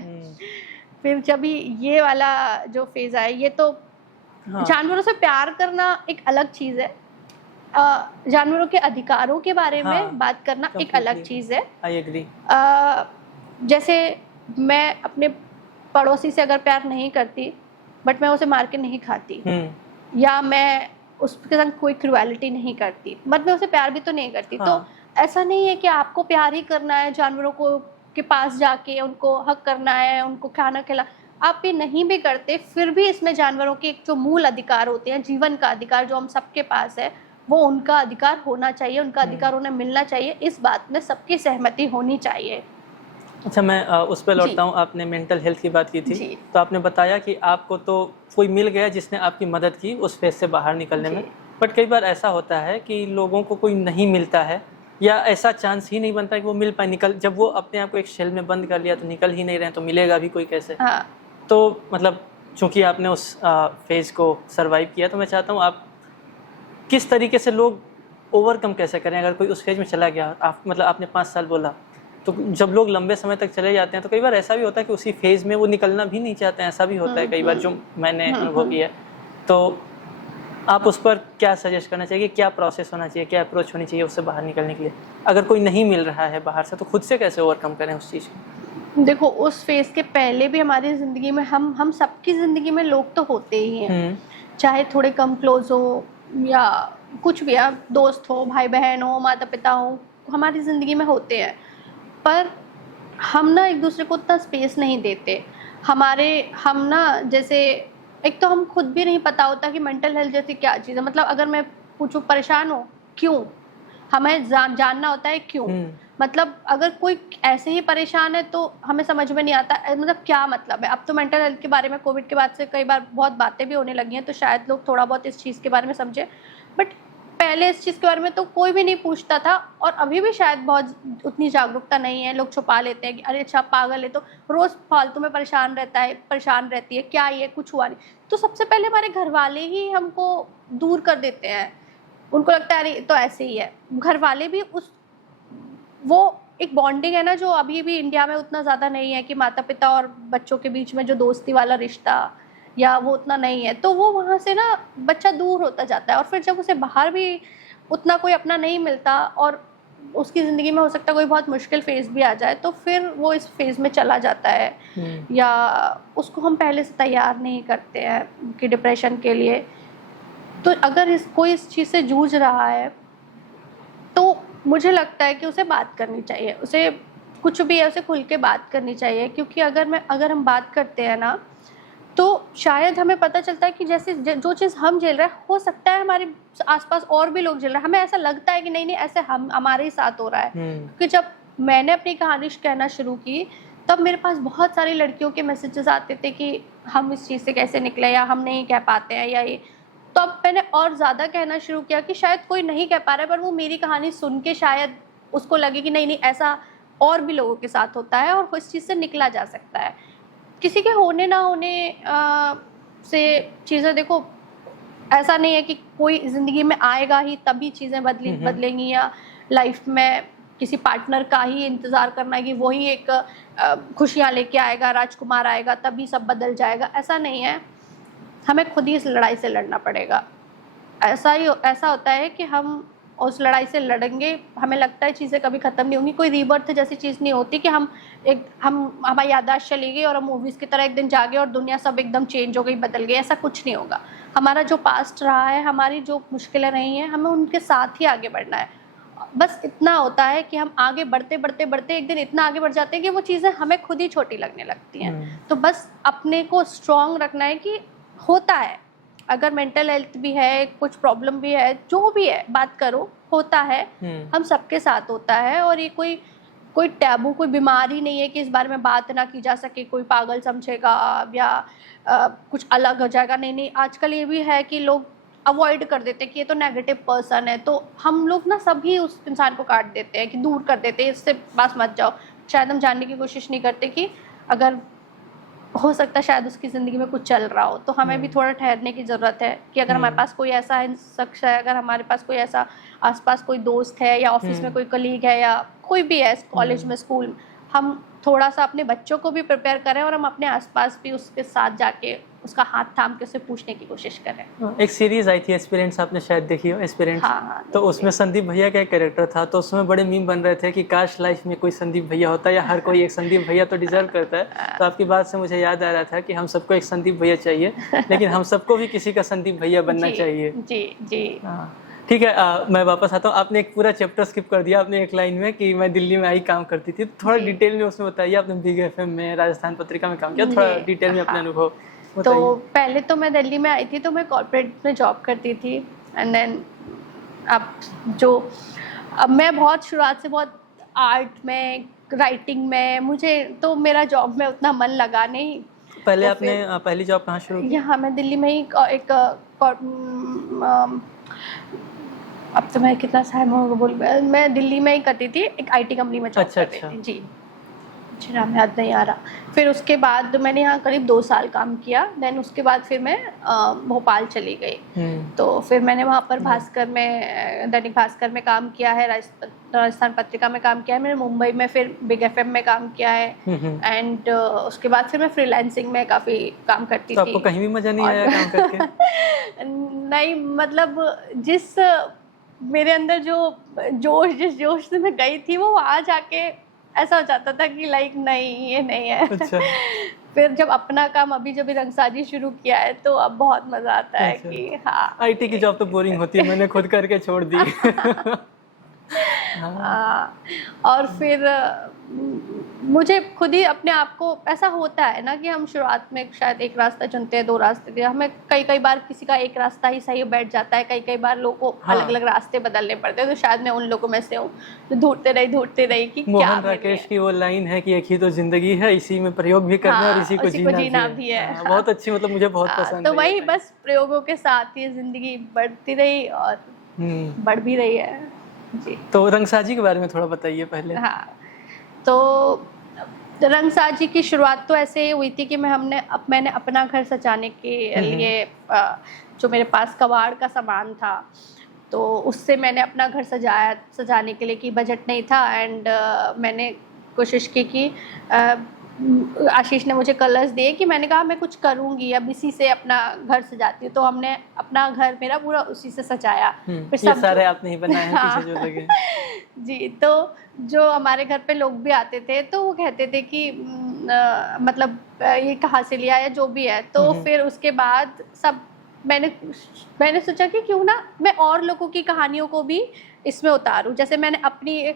फिर जब ये वाला जो फेज़ आया, ये तो जानवरों से प्यार करना एक अलग चीज़ है, जानवरों के अधिकारों के बारे में बात करना एक अलग चीज़ है। I agree. जैसे मैं अपने पड़ोसी से अगर प्यार नहीं करती, बट मैं उसे मार के नहीं खाती, या मैं उसके संग कोई क्रूएलिटी नहीं करती, बट मैं उसे प्यार भी तो नहीं करती। तो ऐसा नहीं है कि आपको प्यार ही करना है, जानवरों को के पास जाके उनको हक करना है, उनको खाना खिला, आप ये नहीं भी करते, फिर भी इसमें जानवरों के जो मूल अधिकार होते हैं, जीवन का अधिकार जो हम सबके पास है, वो उनका अधिकार होना चाहिए, उनका अधिकार उन्हें मिलना चाहिए। इस बात में सबकी सहमति होनी चाहिए। अच्छा, मैं उस पर लौटता हूँ। आपने मेंटल हेल्थ की बात की थी, तो आपने बताया कि आपको तो कोई मिल गया जिसने आपकी मदद की उस फेज से बाहर निकलने में, बट कई बार ऐसा होता है कि लोगों को कोई नहीं मिलता है, या ऐसा चांस ही नहीं बनता कि वो मिल पाए। जब वो अपने आप को एक शेल में बंद कर लिया तो निकल ही नहीं रहे, तो मिलेगा भी कोई कैसे? तो मतलब चूँकि आपने उस फेज़ को सर्वाइव किया, तो मैं चाहता हूँ आप किस तरीके से लोग ओवरकम कैसे करें अगर कोई उस फेज़ में चला गया। मतलब आपने 5 साल बोला, तो जब लोग लंबे समय तक चले जाते हैं तो कई बार ऐसा भी होता है कि उसी फेज़ में वो निकलना भी नहीं चाहते हैं, ऐसा भी होता है कई बार, जो मैंने अनुभव किया है। तो आप उस पर क्या सजेस्ट करना चाहिए, क्या प्रोसेस होना चाहिए, क्या अप्रोच होनी चाहिए उससे बाहर निकलने के लिए? अगर कोई नहीं मिल रहा है बाहर से, तो खुद से कैसे ओवरकम करें उस चीज़ को? देखो, उस फेज़ के पहले भी हमारी ज़िंदगी में हम सबकी ज़िंदगी में लोग तो होते ही हैं, चाहे थोड़े कम क्लोज हो या कुछ भी, या दोस्त हो, भाई बहन हो, माता पिता हो, हमारी ज़िंदगी में होते हैं। पर हम ना एक दूसरे को उतना स्पेस नहीं देते। हम ना, जैसे एक तो हम खुद भी नहीं पता होता कि मेंटल हेल्थ जैसी क्या चीज़ है। मतलब अगर मैं पूछूं परेशान हो क्यों, हमें जानना होता है क्यों। मतलब अगर कोई ऐसे ही परेशान है तो हमें समझ में नहीं आता मतलब क्या मतलब है। अब तो मेंटल हेल्थ के बारे में कोविड के बाद से कई बार बहुत बातें भी होने लगी हैं, तो शायद लोग थोड़ा बहुत इस चीज़ के बारे में समझे, बट पहले इस चीज़ के बारे में तो कोई भी नहीं पूछता था, और अभी भी शायद बहुत उतनी जागरूकता नहीं है। लोग छुपा लेते हैं कि अरे अच्छा पागल है, तो रोज़ फालतू में परेशान रहती है, क्या ये कुछ हुआ नहीं। तो सबसे पहले हमारे घर वाले ही हमको दूर कर देते हैं, उनको लगता है अरे तो ऐसे ही है। घर वाले भी वो एक बॉन्डिंग है ना, जो अभी भी इंडिया में उतना ज़्यादा नहीं है कि माता पिता और बच्चों के बीच में जो दोस्ती वाला रिश्ता, या वो उतना नहीं है, तो वो वहाँ से ना बच्चा दूर होता जाता है। और फिर जब उसे बाहर भी उतना कोई अपना नहीं मिलता, और उसकी ज़िंदगी में हो सकता है कोई बहुत मुश्किल फेज़ भी आ जाए, तो फिर वो इस फेज़ में चला जाता है, या उसको हम पहले से तैयार नहीं करते हैं कि डिप्रेशन के लिए। तो अगर कोई इस चीज़ से जूझ रहा है, तो मुझे लगता है कि उसे बात करनी चाहिए, उसे कुछ भी है उसे खुल के बात करनी चाहिए। क्योंकि अगर हम बात करते हैं ना, तो शायद हमें पता चलता है कि जैसे जो चीज़ हम झेल रहे हैं, हो सकता है हमारे आसपास और भी लोग झेल रहे हैं। हमें ऐसा लगता है कि नहीं ऐसे हमारे ही साथ हो रहा है। क्योंकि जब मैंने अपनी कहानी कहना शुरू की, तब मेरे पास बहुत सारी लड़कियों के मैसेजेस आते थे कि हम इस चीज़ से कैसे निकले, या हम नहीं कह पाते हैं, या ये। तो अब मैंने और ज़्यादा कहना शुरू किया कि शायद कोई नहीं कह पा रहा है, पर वो मेरी कहानी सुन के शायद उसको लगे कि नहीं ऐसा और भी लोगों के साथ होता है, और इस चीज़ से निकला जा सकता है। किसी के होने ना होने से चीज़ें, देखो ऐसा नहीं है कि कोई ज़िंदगी में आएगा ही तभी चीज़ें बदलेंगी, या लाइफ में किसी पार्टनर का ही इंतज़ार करना है कि वही एक खुशियाँ लेके आएगा, राजकुमार आएगा तभी सब बदल जाएगा। ऐसा नहीं है, हमें खुद ही इस लड़ाई से लड़ना पड़ेगा। ऐसा होता है कि हम और उस लड़ाई से लड़ेंगे, हमें लगता है चीज़ें कभी ख़त्म नहीं होंगी। कोई रीबर्थ जैसी चीज़ नहीं होती कि हम हमारी याददाश्त चली गई और हम मूवीज़ की तरह एक दिन जागे और दुनिया सब एकदम चेंज हो गई, बदल गई, ऐसा कुछ नहीं होगा। हमारा जो पास्ट रहा है, हमारी जो मुश्किलें रही हैं, हमें उनके साथ ही आगे बढ़ना है। बस इतना होता है कि हम आगे बढ़ते बढ़ते बढ़ते एक दिन इतना आगे बढ़ जाते हैं कि वो चीज़ें हमें खुद ही छोटी लगने लगती हैं। तो बस अपने को स्ट्रॉन्ग रखना है कि होता है, अगर मेंटल हेल्थ भी है, कुछ प्रॉब्लम भी है, जो भी है, बात करो, होता है, हम सबके साथ होता है। और ये कोई टैबू, कोई बीमारी नहीं है कि इस बारे में बात ना की जा सके, कोई पागल समझेगा या कुछ अलग हो जाएगा। नहीं नहीं, आजकल ये भी है कि लोग अवॉइड कर देते हैं कि ये तो नेगेटिव पर्सन है, तो हम लोग ना सभी उस इंसान को काट देते हैं कि दूर कर देते हैं, इससे पास मत जाओ। शायद हम जानने की कोशिश नहीं करते कि अगर हो सकता है शायद उसकी ज़िंदगी में कुछ चल रहा हो, तो हमें भी थोड़ा ठहरने की ज़रूरत है कि अगर हमारे पास कोई ऐसा शख्स है, अगर हमारे पास कोई ऐसा आसपास कोई दोस्त है या ऑफिस में कोई कलीग है या कोई भी है, कॉलेज में, स्कूल में, हम थोड़ा सा अपने बच्चों को भी प्रिपेयर करें और हम अपने आसपास भी उसके साथ जाके उसका हाथ थाम के उसे पूछने की कोशिश करें। एक सीरीज आई थी एस्पिरेंट्स, आपने शायद देखी हो एस्पिरेंट्स। हाँ, तो उसमें संदीप भैया का एक कैरेक्टर था, तो उसमें बड़े मीम बन रहे थे कि काश लाइफ में कोई संदीप भैया होता, या हर कोई एक संदीप भैया तो डिजर्व करता है। तो आपकी बात से मुझे याद आ रहा था कि हम सबको एक संदीप भैया चाहिए, लेकिन हम सबको भी किसी का संदीप भैया बनना चाहिए। जी जी। ठीक है, मैं वापस आता हूँ। आपने एक पूरा चैप्टर स्किप कर दिया आपने एक लाइन में कि मैं दिल्ली में आई काम करती थी। थोड़ा डिटेल में उसमें बताइए, आपने बिग एफएम में, राजस्थान पत्रिका में काम किया, थोड़ा डिटेल में अपने अनुभव बताइए। तो पहले तो मैं दिल्ली में आई थी तो मैं कॉर्पोरेट में जॉब करती थी, एंड देन अब मैं बहुत शुरुआत से बहुत आर्ट में, राइटिंग में, मुझे तो मेरा जॉब में उतना मन लगा नहीं। पहले तो आपने पहली जॉब कहाँ शुरू की? यहाँ मैं दिल्ली में ही एक अब तो मैं कितना टाइम होगा बोल, मैं दिल्ली में ही करती थी, एक आईटी कंपनी में जॉब करती थी। जी, मुझे नाम याद नहीं आ रहा। फिर उसके बाद मैंने यहाँ करीब 2 साल काम किया, देन उसके बाद फिर मैं भोपाल चली गई। तो फिर मैंने वहाँ पर भास्कर में, दैनिक भास्कर में काम किया है, राजस्थान पत्रिका में काम किया है, मैंने मुंबई में फिर बिग एफएम में काम किया है, एंड उसके बाद फिर मैं फ्रीलांसिंग में काफ़ी काम करती थी। आपको कहीं भी मज़ा नहीं आया काम करके? नहीं, मतलब जिस मेरे अंदर जिस जोश से मैं गई थी, वो वहाँ जाके ऐसा हो जाता था कि लाइक नहीं, ये नहीं है। अच्छा। फिर जब अपना काम अभी जब रंगसाजी शुरू किया है तो अब बहुत मजा आता है कि हाँ, आईटी की जॉब तो बोरिंग होती है, मैंने खुद करके छोड़ दी। और फिर मुझे खुद ही अपने आप को, ऐसा होता है ना कि हम शुरुआत में शायद एक रास्ता चुनते हैं, 2 रास्ते, हमें कई बार किसी का एक रास्ता ही सही बैठ जाता है, कई बार लोगों को अलग अलग रास्ते बदलने पड़ते हैं। तो शायद मैं उन लोगों में से हूँ जो ढूंढते रही कि मोहन क्या। राकेश की वो लाइन है कि एक ही तो जिंदगी है, इसी में प्रयोग भी करना और इसी को जीना भी है। बहुत अच्छी, मतलब मुझे बहुत पसंद। तो वही बस प्रयोगों के साथ ये जिंदगी बढ़ती रही और बढ़ भी रही है। जी। तो रंगसाजी के बारे में थोड़ा बताइए पहले। हाँ, तो रंगसाजी की शुरुआत तो ऐसे हुई थी कि मैंने अपना घर सजाने के लिए जो मेरे पास कबाड़ का सामान था, तो उससे मैंने अपना घर सजाने के लिए, कि बजट नहीं था, एंड मैंने कोशिश की कि आशीष ने मुझे कलर्स दिए कि मैंने कहा मैं कुछ करूँगी, अब इसी से अपना घर सजाती हूँ। तो हमने अपना घर मेरा पूरा उसी से सजाया। फिर सब सारे आपने ही बनाए हैं पीछे जो लगे। जी। तो जो हमारे घर पे लोग भी आते थे तो वो कहते थे कि मतलब ये कहाँ से लिया या जो भी है। तो फिर उसके बाद मैंने सोचा कि क्यों ना मैं और लोगों की कहानियों को भी इसमें उतारूँ। जैसे मैंने अपनी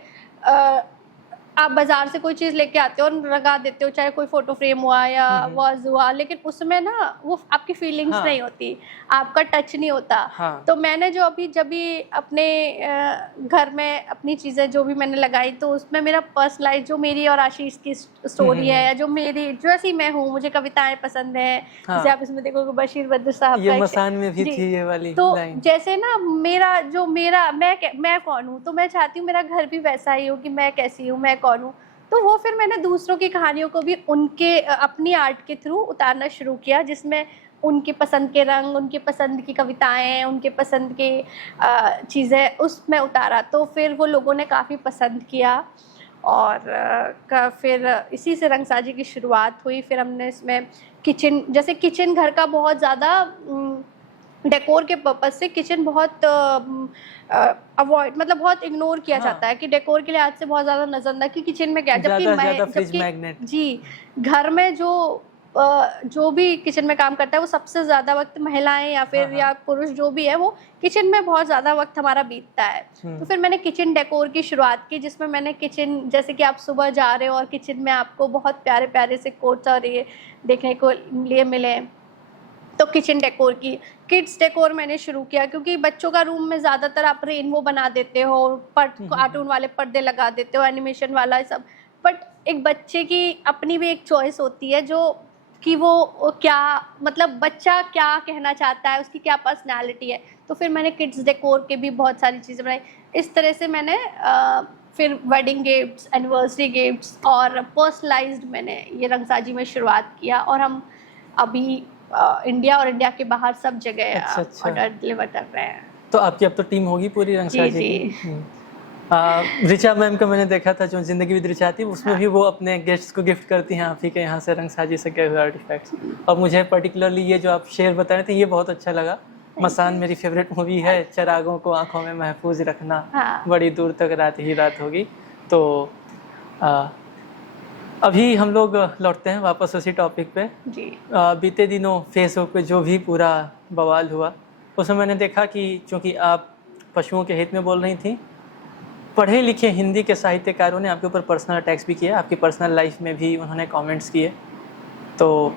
आप बाजार से कोई चीज़ लेके आते हो और लगा देते हो, चाहे कोई फोटो फ्रेम हुआ या वाज हुआ, लेकिन उसमें ना वो आपकी फीलिंग्स नहीं होती, आपका टच नहीं होता। तो मैंने जब भी अपने घर में अपनी चीज़ें जो भी मैंने लगाई, तो उसमें मेरा पर्सनलाइज, जो मेरी और आशीष की स्टोरी है, या जो मेरी, जो ऐसी मैं हूँ, मुझे कविताएं पसंद है, जैसे आप इसमें देखोगे बशीर बद्र साहब ये मसान में भी थी ये वाली। तो जैसे ना मैं कौन हूँ, तो मैं चाहती हूँ मेरा घर भी वैसा ही हो कि मैं कैसी हूँ, मैं कौन हूँ। तो वो फिर मैंने दूसरों की कहानियों को भी उनके अपनी आर्ट के थ्रू उतारना शुरू किया, जिसमें उनकी पसंद के रंग, उनकी पसंद की कविताएं, उनके पसंद की चीज़ें उसमें उतारा। तो फिर वो लोगों ने काफ़ी पसंद किया और फिर इसी से रंगसाजी की शुरुआत हुई। फिर हमने इसमें किचन घर का बहुत ज़्यादा डेकोर के पर्पज से किचन बहुत अवॉइड, मतलब बहुत इग्नोर किया हाँ। जाता है कि डेकोर के लिहाज से बहुत ज़्यादा नजरअंदाज कि किचन में क्या है। ज़्यादा से ज़्यादा फ्रिज मैग्नेट। जी, घर में जो भी किचन में काम करता है वो सबसे ज़्यादा वक्त महिलाएं या फिर हाँ, या पुरुष जो भी है वो किचन में बहुत ज़्यादा वक्त हमारा बीतता है। तो फिर मैंने किचन डेकोर की शुरुआत की, जिसमें मैंने किचन, जैसे कि आप सुबह जा रहे हो और किचन में आपको बहुत प्यारे प्यारे से कोट्स और ये देखने को लिए मिले, तो किचन डेकोर की किड्स डेकोर मैंने शुरू किया, क्योंकि बच्चों का रूम में ज़्यादातर आप रेनबो बना देते हो, कार्टून वाले पर्दे लगा देते हो, एनिमेशन वाला सब, बट एक बच्चे की अपनी भी एक चॉइस होती है जो कि वो क्या, मतलब बच्चा क्या कहना चाहता है, उसकी क्या पर्सनालिटी है। तो फिर मैंने किड्स डेकोर के भी बहुत सारी चीज़ें बनाई। इस तरह से मैंने फिर वेडिंग गिफ्ट्स, एनिवर्सरी गिफ्ट्स और पर्सनलाइज्ड मैंने ये रंगसाजी में शुरुआत किया, और हम अभी इंडिया और इंडिया के बाहर सब जगह अच्छा। ऑर्डर डिलीवर कर रहे हैं। तो आपकी अब तो टीम होगी पूरी रंगसाजी जी, की। रिचा मैम का मैंने देखा था जो जिंदगी विद रिचा थी, उसमें भी वो अपने गेस्ट्स को गिफ्ट करती हैं आप ही के यहाँ से रंगसाजी से गए हुए आर्टिफैक्ट्स। और मुझे पर्टिकुलरली ये जो आप शेर बता रहे थे ये बहुत अच्छा लगा। मसान मेरी फेवरेट मूवी है, चरागों को आंखों में महफूज रखना, बड़ी दूर तक रात ही रात होगी। तो अभी हम लोग लौटते हैं वापस उसी टॉपिक पे। जी। बीते दिनों फेसबुक पे जो भी पूरा बवाल हुआ, उसमें मैंने देखा कि चूँकि आप पशुओं के हित में बोल रही थी, पढ़े लिखे हिंदी के साहित्यकारों ने आपके ऊपर पर्सनल अटैक्स भी किया, आपकी पर्सनल लाइफ में भी उन्होंने कमेंट्स किए। तो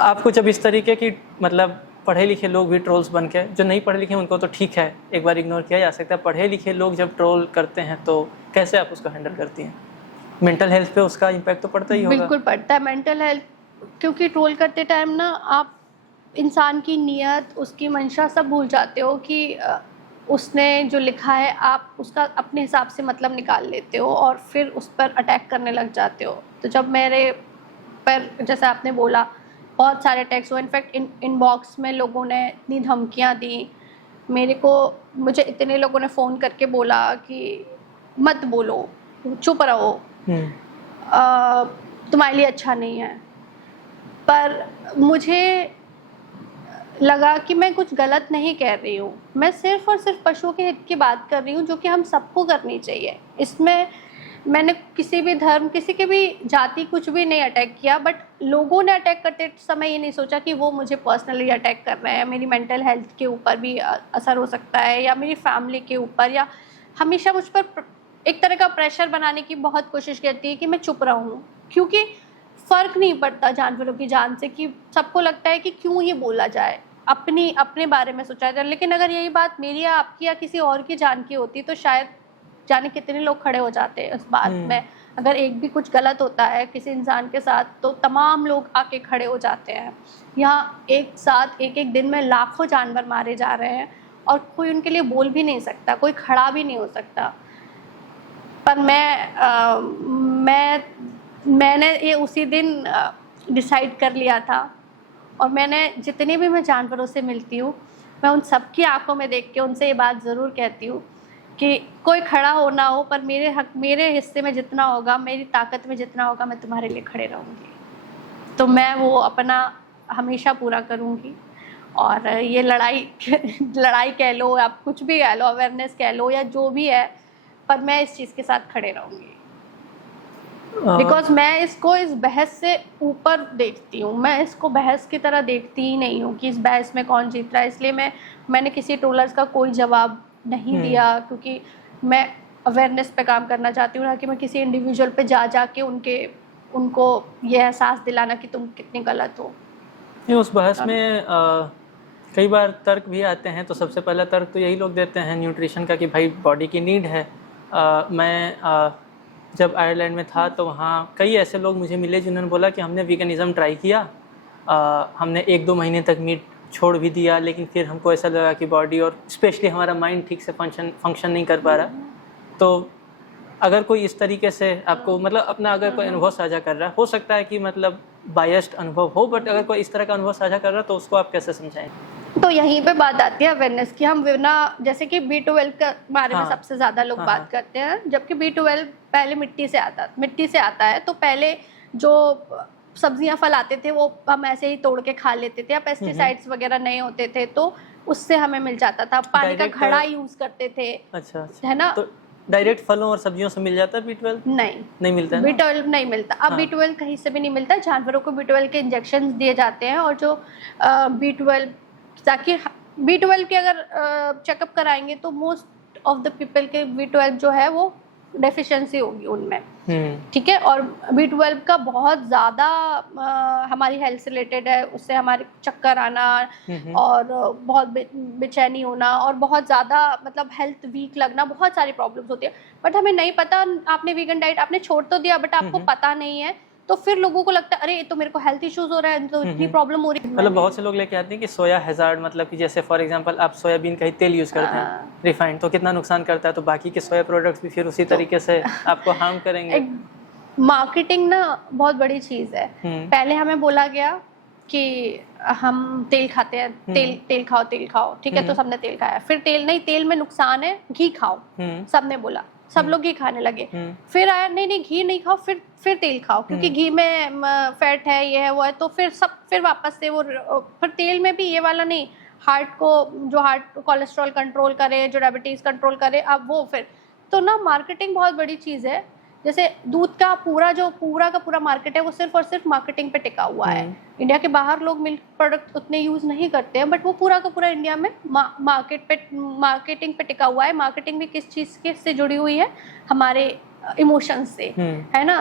आपको जब इस तरीके की, मतलब पढ़े लिखे लोग भी ट्रोल्स बन के, जो नहीं पढ़े लिखे उनको तो ठीक है, एक बार इग्नोर किया जा सकता है, पढ़े लिखे लोग जब ट्रोल करते हैं तो कैसे आप उसको हैंडल करती हैं? मेंटल हेल्थ पे उसका इम्पैक्ट तो पड़ता ही होगा। बिल्कुल पड़ता है मेंटल हेल्थ, क्योंकि ट्रोल करते टाइम ना आप इंसान की नीयत, उसकी मंशा सब भूल जाते हो कि उसने जो लिखा है आप उसका अपने हिसाब से मतलब निकाल लेते हो और फिर उस पर अटैक करने लग जाते हो। तो जब मेरे पर, जैसे आपने बोला, बहुत सारे अटैक्स हुए, इनफैक्ट इनबॉक्स में लोगों ने इतनी धमकियाँ दी मुझे इतने लोगों ने फ़ोन करके बोला कि मत बोलो, चुप रहो, तुम्हारे लिए अच्छा नहीं है। पर मुझे लगा कि मैं कुछ गलत नहीं कह रही हूँ, मैं सिर्फ और सिर्फ पशुओं के हित की बात कर रही हूँ, जो कि हम सबको करनी चाहिए। इसमें मैंने किसी भी धर्म, किसी के भी जाति कुछ भी नहीं अटैक किया, बट लोगों ने अटैक करते समय ये नहीं सोचा कि वो मुझे पर्सनली अटैक कर रहे हैं, मेरी मेंटल हेल्थ के ऊपर भी असर हो सकता है, या मेरी फैमिली के ऊपर, या हमेशा मुझ पर एक तरह का प्रेशर बनाने की बहुत कोशिश करती है कि मैं चुप रहूँ, क्योंकि फ़र्क नहीं पड़ता जानवरों की जान से, कि सबको लगता है कि क्यों ये बोला जाए, अपने बारे में सोचा जाए। लेकिन अगर यही बात मेरी या आपकी या किसी और की जान की होती तो शायद जाने कितने लोग खड़े हो जाते हैं उस बात में। अगर एक भी कुछ गलत होता है किसी इंसान के साथ तो तमाम लोग आके खड़े हो जाते हैं। यहाँ एक साथ एक दिन में लाखों जानवर मारे जा रहे हैं और कोई उनके लिए बोल भी नहीं सकता, कोई खड़ा भी नहीं हो सकता। पर मैंने ये उसी दिन डिसाइड कर लिया था, और मैंने जितने भी मैं जानवरों से मिलती हूँ, मैं उन सब की आंखों में देख के उनसे ये बात ज़रूर कहती हूँ कि कोई खड़ा हो ना हो, पर मेरे हिस्से में जितना होगा, मेरी ताकत में जितना होगा, मैं तुम्हारे लिए खड़े रहूँगी। तो मैं वो अपना हमेशा पूरा करूँगी। और ये लड़ाई कह लो, आप कुछ भी कह लो, अवेयरनेस कह लो, या जो भी है, पर मैं इस चीज़ के साथ खड़े रहूँगी। बिकॉज मैं इसको इस बहस से ऊपर देखती हूँ, मैं इसको बहस की तरह देखती ही नहीं हूँ कि इस बहस में कौन जीत रहा है। इसलिए मैंने किसी ट्रोलर्स का कोई जवाब नहीं दिया, क्योंकि मैं अवेयरनेस पे काम करना चाहती हूँ, ना कि मैं किसी इंडिविजुअल पे जा के उनको ये एहसास दिलाना कि तुम कितनी गलत हो। उस बहस में कई बार तर्क भी आते हैं। तो सबसे पहला तर्क तो यही लोग देते हैं न्यूट्रिशन का कि भाई बॉडी की नीड है। मैं जब आयरलैंड में था तो वहाँ कई ऐसे लोग मुझे मिले जिन्होंने बोला कि हमने वीगनिज़म ट्राई किया, हमने 1-2 महीने तक मीट छोड़ भी दिया, लेकिन फिर हमको ऐसा लगा कि बॉडी और स्पेशली हमारा माइंड ठीक से फंक्शन नहीं कर पा रहा। तो अगर कोई इस तरीके से आपको, मतलब अपना अगर कोई अनुभव साझा कर रहा है, हो सकता है कि मतलब बायस्ड अनुभव हो, बट अगर कोई इस तरह का अनुभव साझा कर रहा है तो उसको आप कैसे समझाएंगे? तो यहीं पे बात आती है अवेयरनेस की। हम बिना, जैसे कि B12 के बारे में सबसे ज़्यादा लोग बात करते हैं, जबकि B12 पहले मिट्टी से आता है। तो पहले जो सब्जियां फल आते थे वो हम ऐसे ही तोड़ के खा लेते थे, या पेस्टिसाइड्स वगैरह नहीं होते थे, तो उससे हमें मिल जाता था। पानी का Direct, घड़ा यूज करते थे, अच्छा है ना। तो डायरेक्ट फलों और सब्जियों से मिल जाता है B12? नहीं मिलता है ना? B12 नहीं मिलता अब। हाँ। B12 कहीं से भी नहीं मिलता। जानवरों को B12 के इंजेक्शन दिए जाते हैं, और जो B12 ताकि B12 के अगर चेकअप कराएंगे तो मोस्ट ऑफ द पीपल के B12 जो है वो डेफिशिएंसी होगी उनमें, ठीक है। और B12 का बहुत ज़्यादा हमारी हेल्थ से रिलेटेड है, उससे हमारे चक्कर आना और बहुत बेचैनी होना और बहुत ज़्यादा मतलब हेल्थ वीक लगना, बहुत सारी प्रॉब्लम्स होती है। बट हमें नहीं पता। आपने वीगन डाइट आपने छोड़ तो दिया, बट आपको पता नहीं है, तो फिर लोगों को लगता है अरे ये तो मेरे को हेल्थ इश्यूज हो रहा है, तो इतनी प्रॉब्लम हो रही है। मतलब बहुत से लोग लेके आते हैं कि सोया हैजार्ड, मतलब कि जैसे फॉर एग्जांपल आप सोयाबीन का ही तेल यूज़ करते हैं रिफाइंड, तो कितना नुकसान करता है, तो बाकी के सोया प्रोडक्ट्स भी फिर उसी तरीके से आपको हार्म करेंगे। मार्केटिंग ना बहुत बड़ी चीज़ है। पहले हमें बोला गया कि हम तेल खाते हैं, तेल खाओ, ठीक है, तो सबने तेल खाया। फिर तेल में नुकसान है, घी खाओ, सबने बोला, सब लोग घी खाने लगे। फिर आया नहीं घी नहीं खाओ, फिर तेल खाओ, क्योंकि घी में फैट है, ये है वो है, तो फिर वापस से वो फिर तेल में भी ये वाला नहीं, हार्ट कोलेस्ट्रॉल कंट्रोल करे, जो डायबिटीज कंट्रोल करे, अब वो फिर तो ना मार्केटिंग बहुत बड़ी चीज़ है। जैसे दूध का पूरा का पूरा मार्केट है, वो सिर्फ और सिर्फ मार्केटिंग पे टिका हुआ है। इंडिया के बाहर लोग मिल्क प्रोडक्ट उतने यूज नहीं करते हैं, बट वो पूरा का पूरा इंडिया में मार्केटिंग पे टिका हुआ है। मार्केटिंग भी किस चीज़ के से जुड़ी हुई है, हमारे इमोशंस से, है ना।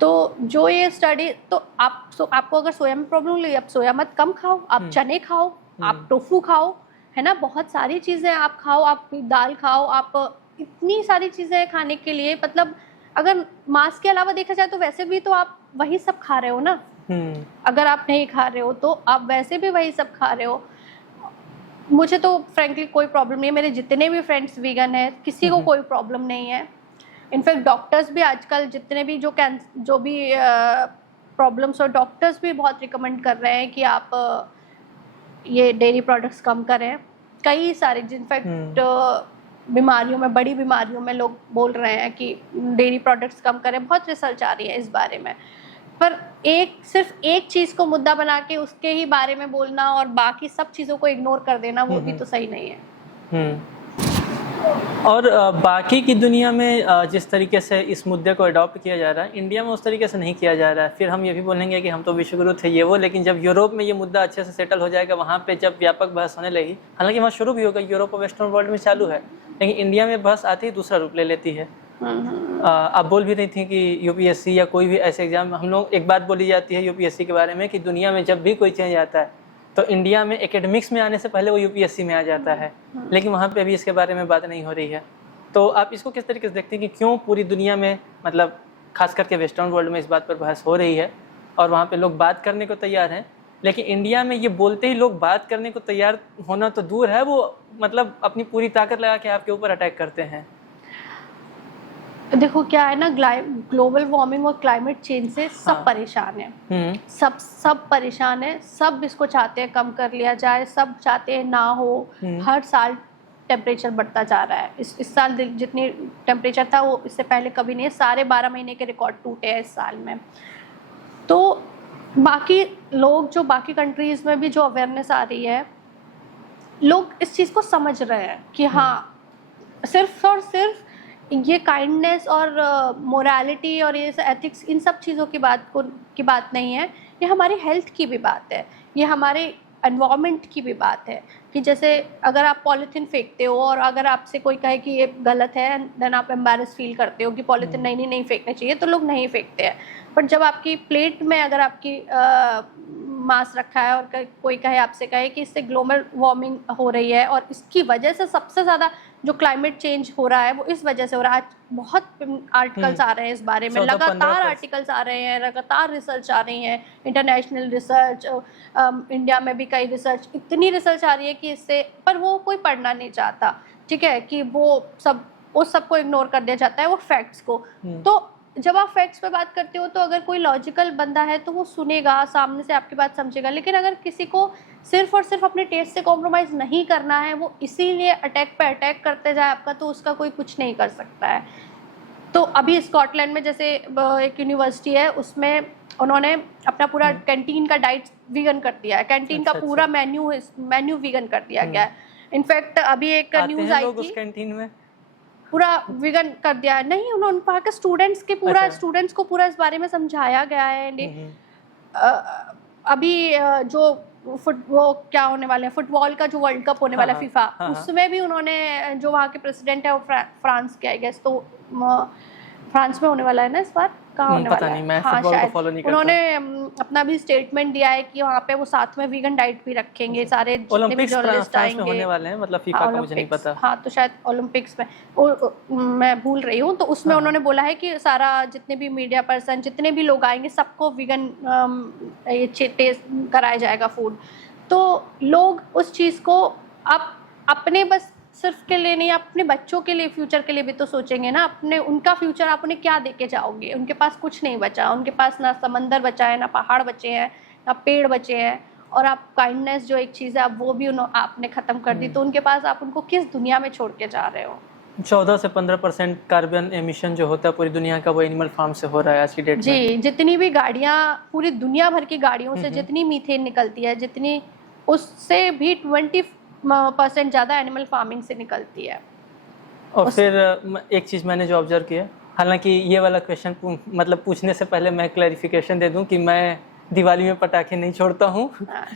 तो जो ये स्टडी, तो आपको अगर सोया में प्रॉब्लम हुई, आप सोया मत कम खाओ, आप चने खाओ, आप टोफू खाओ, है ना, बहुत सारी चीज़ें आप खाओ, आप दाल खाओ, आप इतनी सारी चीज़ें खाने के लिए। मतलब अगर मांस के अलावा देखा जाए तो वैसे भी तो आप वही सब खा रहे हो ना। अगर आप नहीं खा रहे हो तो आप वैसे भी वही सब खा रहे हो। मुझे तो फ्रेंकली कोई प्रॉब्लम नहीं है, मेरे जितने भी फ्रेंड्स वीगन है, किसी को कोई प्रॉब्लम नहीं है। इनफैक्ट डॉक्टर्स भी आजकल जितने भी जो भी प्रॉब्लम्स हो, डॉक्टर्स भी बहुत रिकमेंड कर रहे हैं कि आप ये डेयरी प्रोडक्ट्स कम करें। कई सारे इनफैक्ट बीमारियों में, बड़ी बीमारियों में लोग बोल रहे हैं कि डेयरी प्रोडक्ट्स कम करें। बहुत रिसर्च आ रही है इस बारे में, पर सिर्फ एक चीज़ को मुद्दा बना के उसके ही बारे में बोलना और बाकी सब चीज़ों को इग्नोर कर देना, वो भी तो सही नहीं है। और बाकी की दुनिया में जिस तरीके से इस मुद्दे को अडॉप्ट किया जा रहा है, इंडिया में उस तरीके से नहीं किया जा रहा है। फिर हम ये भी बोलेंगे कि हम तो विश्वगुरु थे ये वो, लेकिन जब यूरोप में ये मुद्दा अच्छे से सेटल हो जाएगा, वहाँ पे जब व्यापक बहस होने लगी, हालांकि वहाँ शुरू भी होगा, यूरोप और वेस्टर्न वर्ल्ड में चालू है, लेकिन इंडिया में बहस आती ही दूसरा रूप ले लेती है। आप बोल भी रही थी कि यूपीएससी या कोई भी ऐसे एग्जाम, हम लोग एक बात बोली जाती है यूपीएससी के बारे में कि दुनिया में जब भी कोई चेंज आता है तो इंडिया में एकेडमिक्स में आने से पहले वो यूपीएससी में आ जाता है, लेकिन वहाँ पे अभी इसके बारे में बात नहीं हो रही है। तो आप इसको किस तरीके से देखते हैं कि क्यों पूरी दुनिया में, मतलब खास करके वेस्टर्न वर्ल्ड में इस बात पर बहस हो रही है और वहाँ पे लोग बात करने को तैयार हैं, लेकिन इंडिया में ये बोलते ही लोग बात करने को तैयार होना तो दूर है, वो मतलब अपनी पूरी ताकत लगा के आपके ऊपर अटैक करते हैं। देखो क्या है ना, ग्लोबल वार्मिंग और क्लाइमेट चेंज से सब परेशान है। सब परेशान है, सब इसको चाहते हैं कम कर लिया जाए, सब चाहते हैं ना हो। हर साल टेम्परेचर बढ़ता जा रहा है। इस साल जितनी टेम्परेचर था वो इससे पहले कभी नहीं है। सारे 12 महीने के रिकॉर्ड टूटे हैं इस साल में। तो बाकी लोग, जो बाकी कंट्रीज़ में भी जो अवेयरनेस आ रही है, लोग इस चीज़ को समझ रहे हैं कि हाँ, सिर्फ और सिर्फ ये काइंडनेस और मोरालिटी और ये एथिक्स, इन सब चीज़ों की बात नहीं है। ये हमारी हेल्थ की भी बात है, ये हमारे एनवायरनमेंट की भी बात है। कि जैसे अगर आप पॉलीथीन फेंकते हो और अगर आपसे कोई कहे कि ये गलत है, देन आप एम्बैरेस फील करते हो कि पॉलीथीन नहीं फेंकना चाहिए, तो लोग नहीं फेंकते हैं। बट जब आपकी प्लेट में अगर आपकी मांस रखा है और कोई कहे, आपसे कहे कि इससे ग्लोबल वार्मिंग हो रही है और इसकी वजह से सबसे ज़्यादा जो क्लाइमेट चेंज हो रहा है वो इस वजह से हो रहा है। आज बहुत आर्टिकल्स आ रहे हैं इस बारे में, लगातार आर्टिकल्स आ रहे हैं, लगातार रिसर्च आ रही है, इंटरनेशनल रिसर्च, इंडिया में भी कई रिसर्च, इतनी रिसर्च आ रही है कि इससे, पर वो कोई पढ़ना नहीं चाहता। ठीक है, कि वो सबको इग्नोर कर दिया जाता है, वो फैक्ट्स को। तो जब आप फैक्ट्स पे बात करते हो तो अगर कोई लॉजिकल बंदा है तो वो सुनेगा, सामने से आपकी बात समझेगा। लेकिन अगर किसी को सिर्फ और सिर्फ अपने टेस्ट से कॉम्प्रोमाइज़ नहीं करना है, वो इसीलिए अटैक पे अटैक करते जाए आपका, तो उसका कोई कुछ नहीं कर सकता है। तो अभी स्कॉटलैंड में जैसे एक यूनिवर्सिटी है, उसमें उन्होंने अपना पूरा कैंटीन का डाइट वीगन कर दिया है। कैंटीन का अच्छा, पूरा मेन्यू वीगन कर दिया गया है। इनफैक्ट अभी एक आते न्यूज हैं आई लोग उस थी, कैंटीन में? पूरा वीगन कर दिया है। नहीं, उन्होंने वहाँ के स्टूडेंट्स के पूरा अच्छा। स्टूडेंट्स को पूरा इस बारे में समझाया गया है। हम्म, अभी जो वो क्या होने वाले हैं, फुटबॉल का जो वर्ल्ड कप होने वाला है हाँ, फीफा, हाँ, उसमें भी उन्होंने, जो वहाँ के प्रेसिडेंट है वो फ्रांस के आई गेस, तो फ्रांस में होने वाला है ना इस बार, कहाँ होने पता वाला नहीं, है? मैं हाँ फुटबॉल को शायद। फॉलो नहीं करता। उन्होंने अपना भी स्टेटमेंट दिया है कि वहाँ पे वो साथ में वीगन डाइट भी रखेंगे, सारे जितने भी ओलंपिक्स जर्नलिस्ट फ्रांस में आएंगे। होने वाले हैं, मतलब फीफा हाँ, का मुझे नहीं ओलंपिक्स, पता। हाँ तो शायद ओलंपिक्स में मैं भूल रही हूँ। तो उसमें हाँ, उन्होंने बोला है कि सारा जितने भी मीडिया पर्सन, जितने भी लोग आएंगे, सबको वीगन ये टेस्ट कराया जाएगा फूड। तो लोग उस चीज़ को आप अपने बस सिर्फ के लिए नहीं, अपने बच्चों के लिए, फ्यूचर के लिए भी तो सोचेंगे ना। अपने उनका फ्यूचर आप उन्हें क्या दे के जाओगे? उनके पास कुछ नहीं बचा, उनके पास ना समंदर बचा है, ना पहाड़ बचे हैं, ना पेड़ बचे हैं, और आप काइंडनेस जो एक चीज़ है, आप वो भी आपने ख़त्म कर दी। तो उनके पास आप उनको किस दुनिया में छोड़ के जा रहे हो? 14 से 15% कार्बन एमिशन जो होता है पूरी दुनिया का, वो एनिमल फार्म से हो रहा है आज की डेट में। जी, जितनी भी गाड़ियाँ, पूरी दुनिया भर की गाड़ियों से जितनी मीथेन निकलती है, जितनी, उससे भी 20% ज़्यादा एनिमल फार्मिंग से निकलती है। और फिर एक चीज़ मैंने जो ऑब्जर्व किया, हालांकि ये वाला क्वेश्चन मतलब पूछने से पहले मैं क्लैरिफिकेशन दे दूं कि मैं दिवाली में पटाखे नहीं छोड़ता हूँ,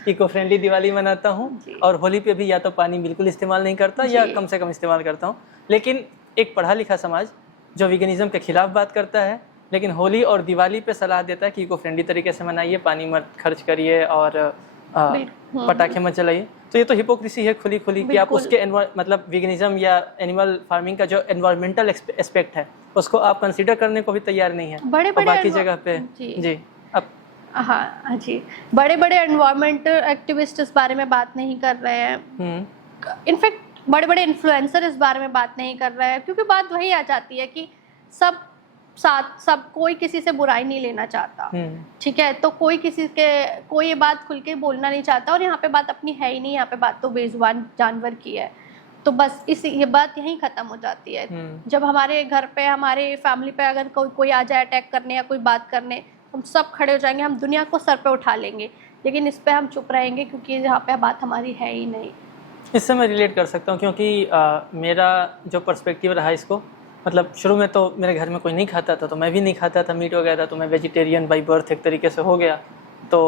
इको फ्रेंडली दिवाली मनाता हूँ, और होली पे भी या तो पानी बिल्कुल इस्तेमाल नहीं करता या कम से कम इस्तेमाल करता हूँ। लेकिन एक पढ़ा लिखा समाज जो वीगनिज्म के खिलाफ बात करता है, लेकिन होली और दिवाली पे सलाह देता है कि इको फ्रेंडली तरीके से मनाइए, पानी मत खर्च करिए और पटाखे मत चलाइए। तो ये तो हिपोक्रेसी है खुली खुली कि आप उसके मतलब वीगनिज्म या एनिमल फार्मिंग का जो एनवायरमेंटल एस्पेक्ट है उसको आप कंसीडर करने को भी तैयार नहीं है। बड़े बड़े बाकी जगह पे जी अब हाँ जी, बड़े बड़े एनवायरमेंटल एक्टिविस्ट इस बारे में बात नहीं कर रहे हैं। इनफैक्ट बड़े बड़े इन्फ्लुएंसर इस बारे में बात नहीं कर रहे हैं, क्योंकि बात वही आ जाती है कि सब साथ, सब कोई किसी से बुराई नहीं लेना चाहता, ठीक है? तो कोई ये बात खुल के बोलना नहीं चाहता, और यहाँ पे बात अपनी है ही नहीं, यहाँ पे बात तो बेजुबान जानवर की है। तो बस ये बात यहीं ख़त्म हो जाती है। जब हमारे घर पे, हमारे फैमिली पे अगर कोई आ जाए अटैक करने या कोई बात करने, हम सब खड़े हो जाएंगे, हम दुनिया को सर पे उठा लेंगे, लेकिन इस पे हम चुप रहेंगे क्योंकि यहाँ पे बात हमारी है ही नहीं। इससे मैं रिलेट कर सकता हूँ क्योंकि मेरा जो पर्सपेक्टिव रहा इसको, मतलब शुरू में तो मेरे घर में कोई नहीं खाता था, तो मैं भी नहीं खाता था मीट वगैरह, तो मैं वेजिटेरियन बाई बर्थ एक तरीके से हो गया। तो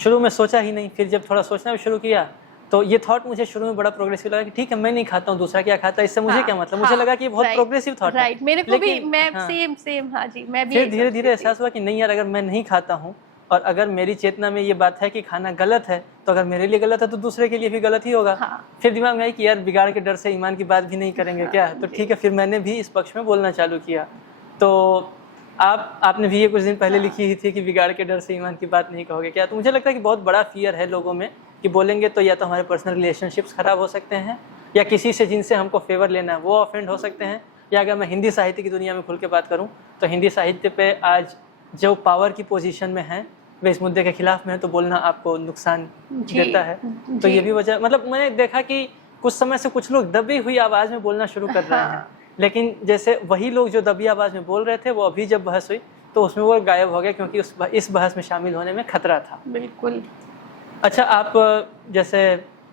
शुरू में सोचा ही नहीं, फिर जब थोड़ा सोचना भी शुरू किया तो ये थॉट मुझे शुरू में बड़ा प्रोग्रेसिव लगा कि ठीक है मैं नहीं खाता हूँ, दूसरा क्या खाता है, इससे मुझे क्या मतलब। मुझे लगा कि ये बहुत प्रोग्रेसिव थॉट है। राइट, मेरे को भी, मैं सेम हाँ जी, मैं भी। फिर धीरे धीरे एहसास हुआ कि नहीं यार, अगर मैं नहीं खाता हूँ और अगर मेरी चेतना में ये बात है कि खाना गलत है, तो अगर मेरे लिए गलत है तो दूसरे के लिए भी गलत ही होगा। फिर दिमाग में आई कि यार बिगाड़ के डर से ईमान की बात भी नहीं करेंगे क्या, तो ठीक है फिर मैंने भी इस पक्ष में बोलना चालू किया। तो आपने भी ये कुछ दिन पहले लिखी ही थी कि बिगाड़ के डर से ईमान की बात नहीं कहोगे क्या। तो मुझे लगता है कि बहुत बड़ा फियर है लोगों में कि बोलेंगे तो या तो हमारे पर्सनल रिलेशनशिप्स खराब हो सकते हैं, या किसी से जिनसे हमको फेवर लेना है वो ऑफेंड हो सकते हैं, या अगर मैं हिंदी साहित्य की दुनिया में खुल के बात करूँ तो हिंदी साहित्य पे आज जो पावर की पोजीशन में है वे इस मुद्दे के खिलाफ में है, तो बोलना आपको नुकसान देता है। तो ये भी वजह, मतलब मैंने देखा कि कुछ समय से कुछ लोग दबी हुई आवाज़ में बोलना शुरू कर रहे हैं, लेकिन जैसे वही लोग जो दबी आवाज़ में बोल रहे थे वो अभी जब बहस हुई तो उसमें वो गायब हो गया, क्योंकि इस बहस में शामिल होने में खतरा था। बिल्कुल। अच्छा, आप जैसे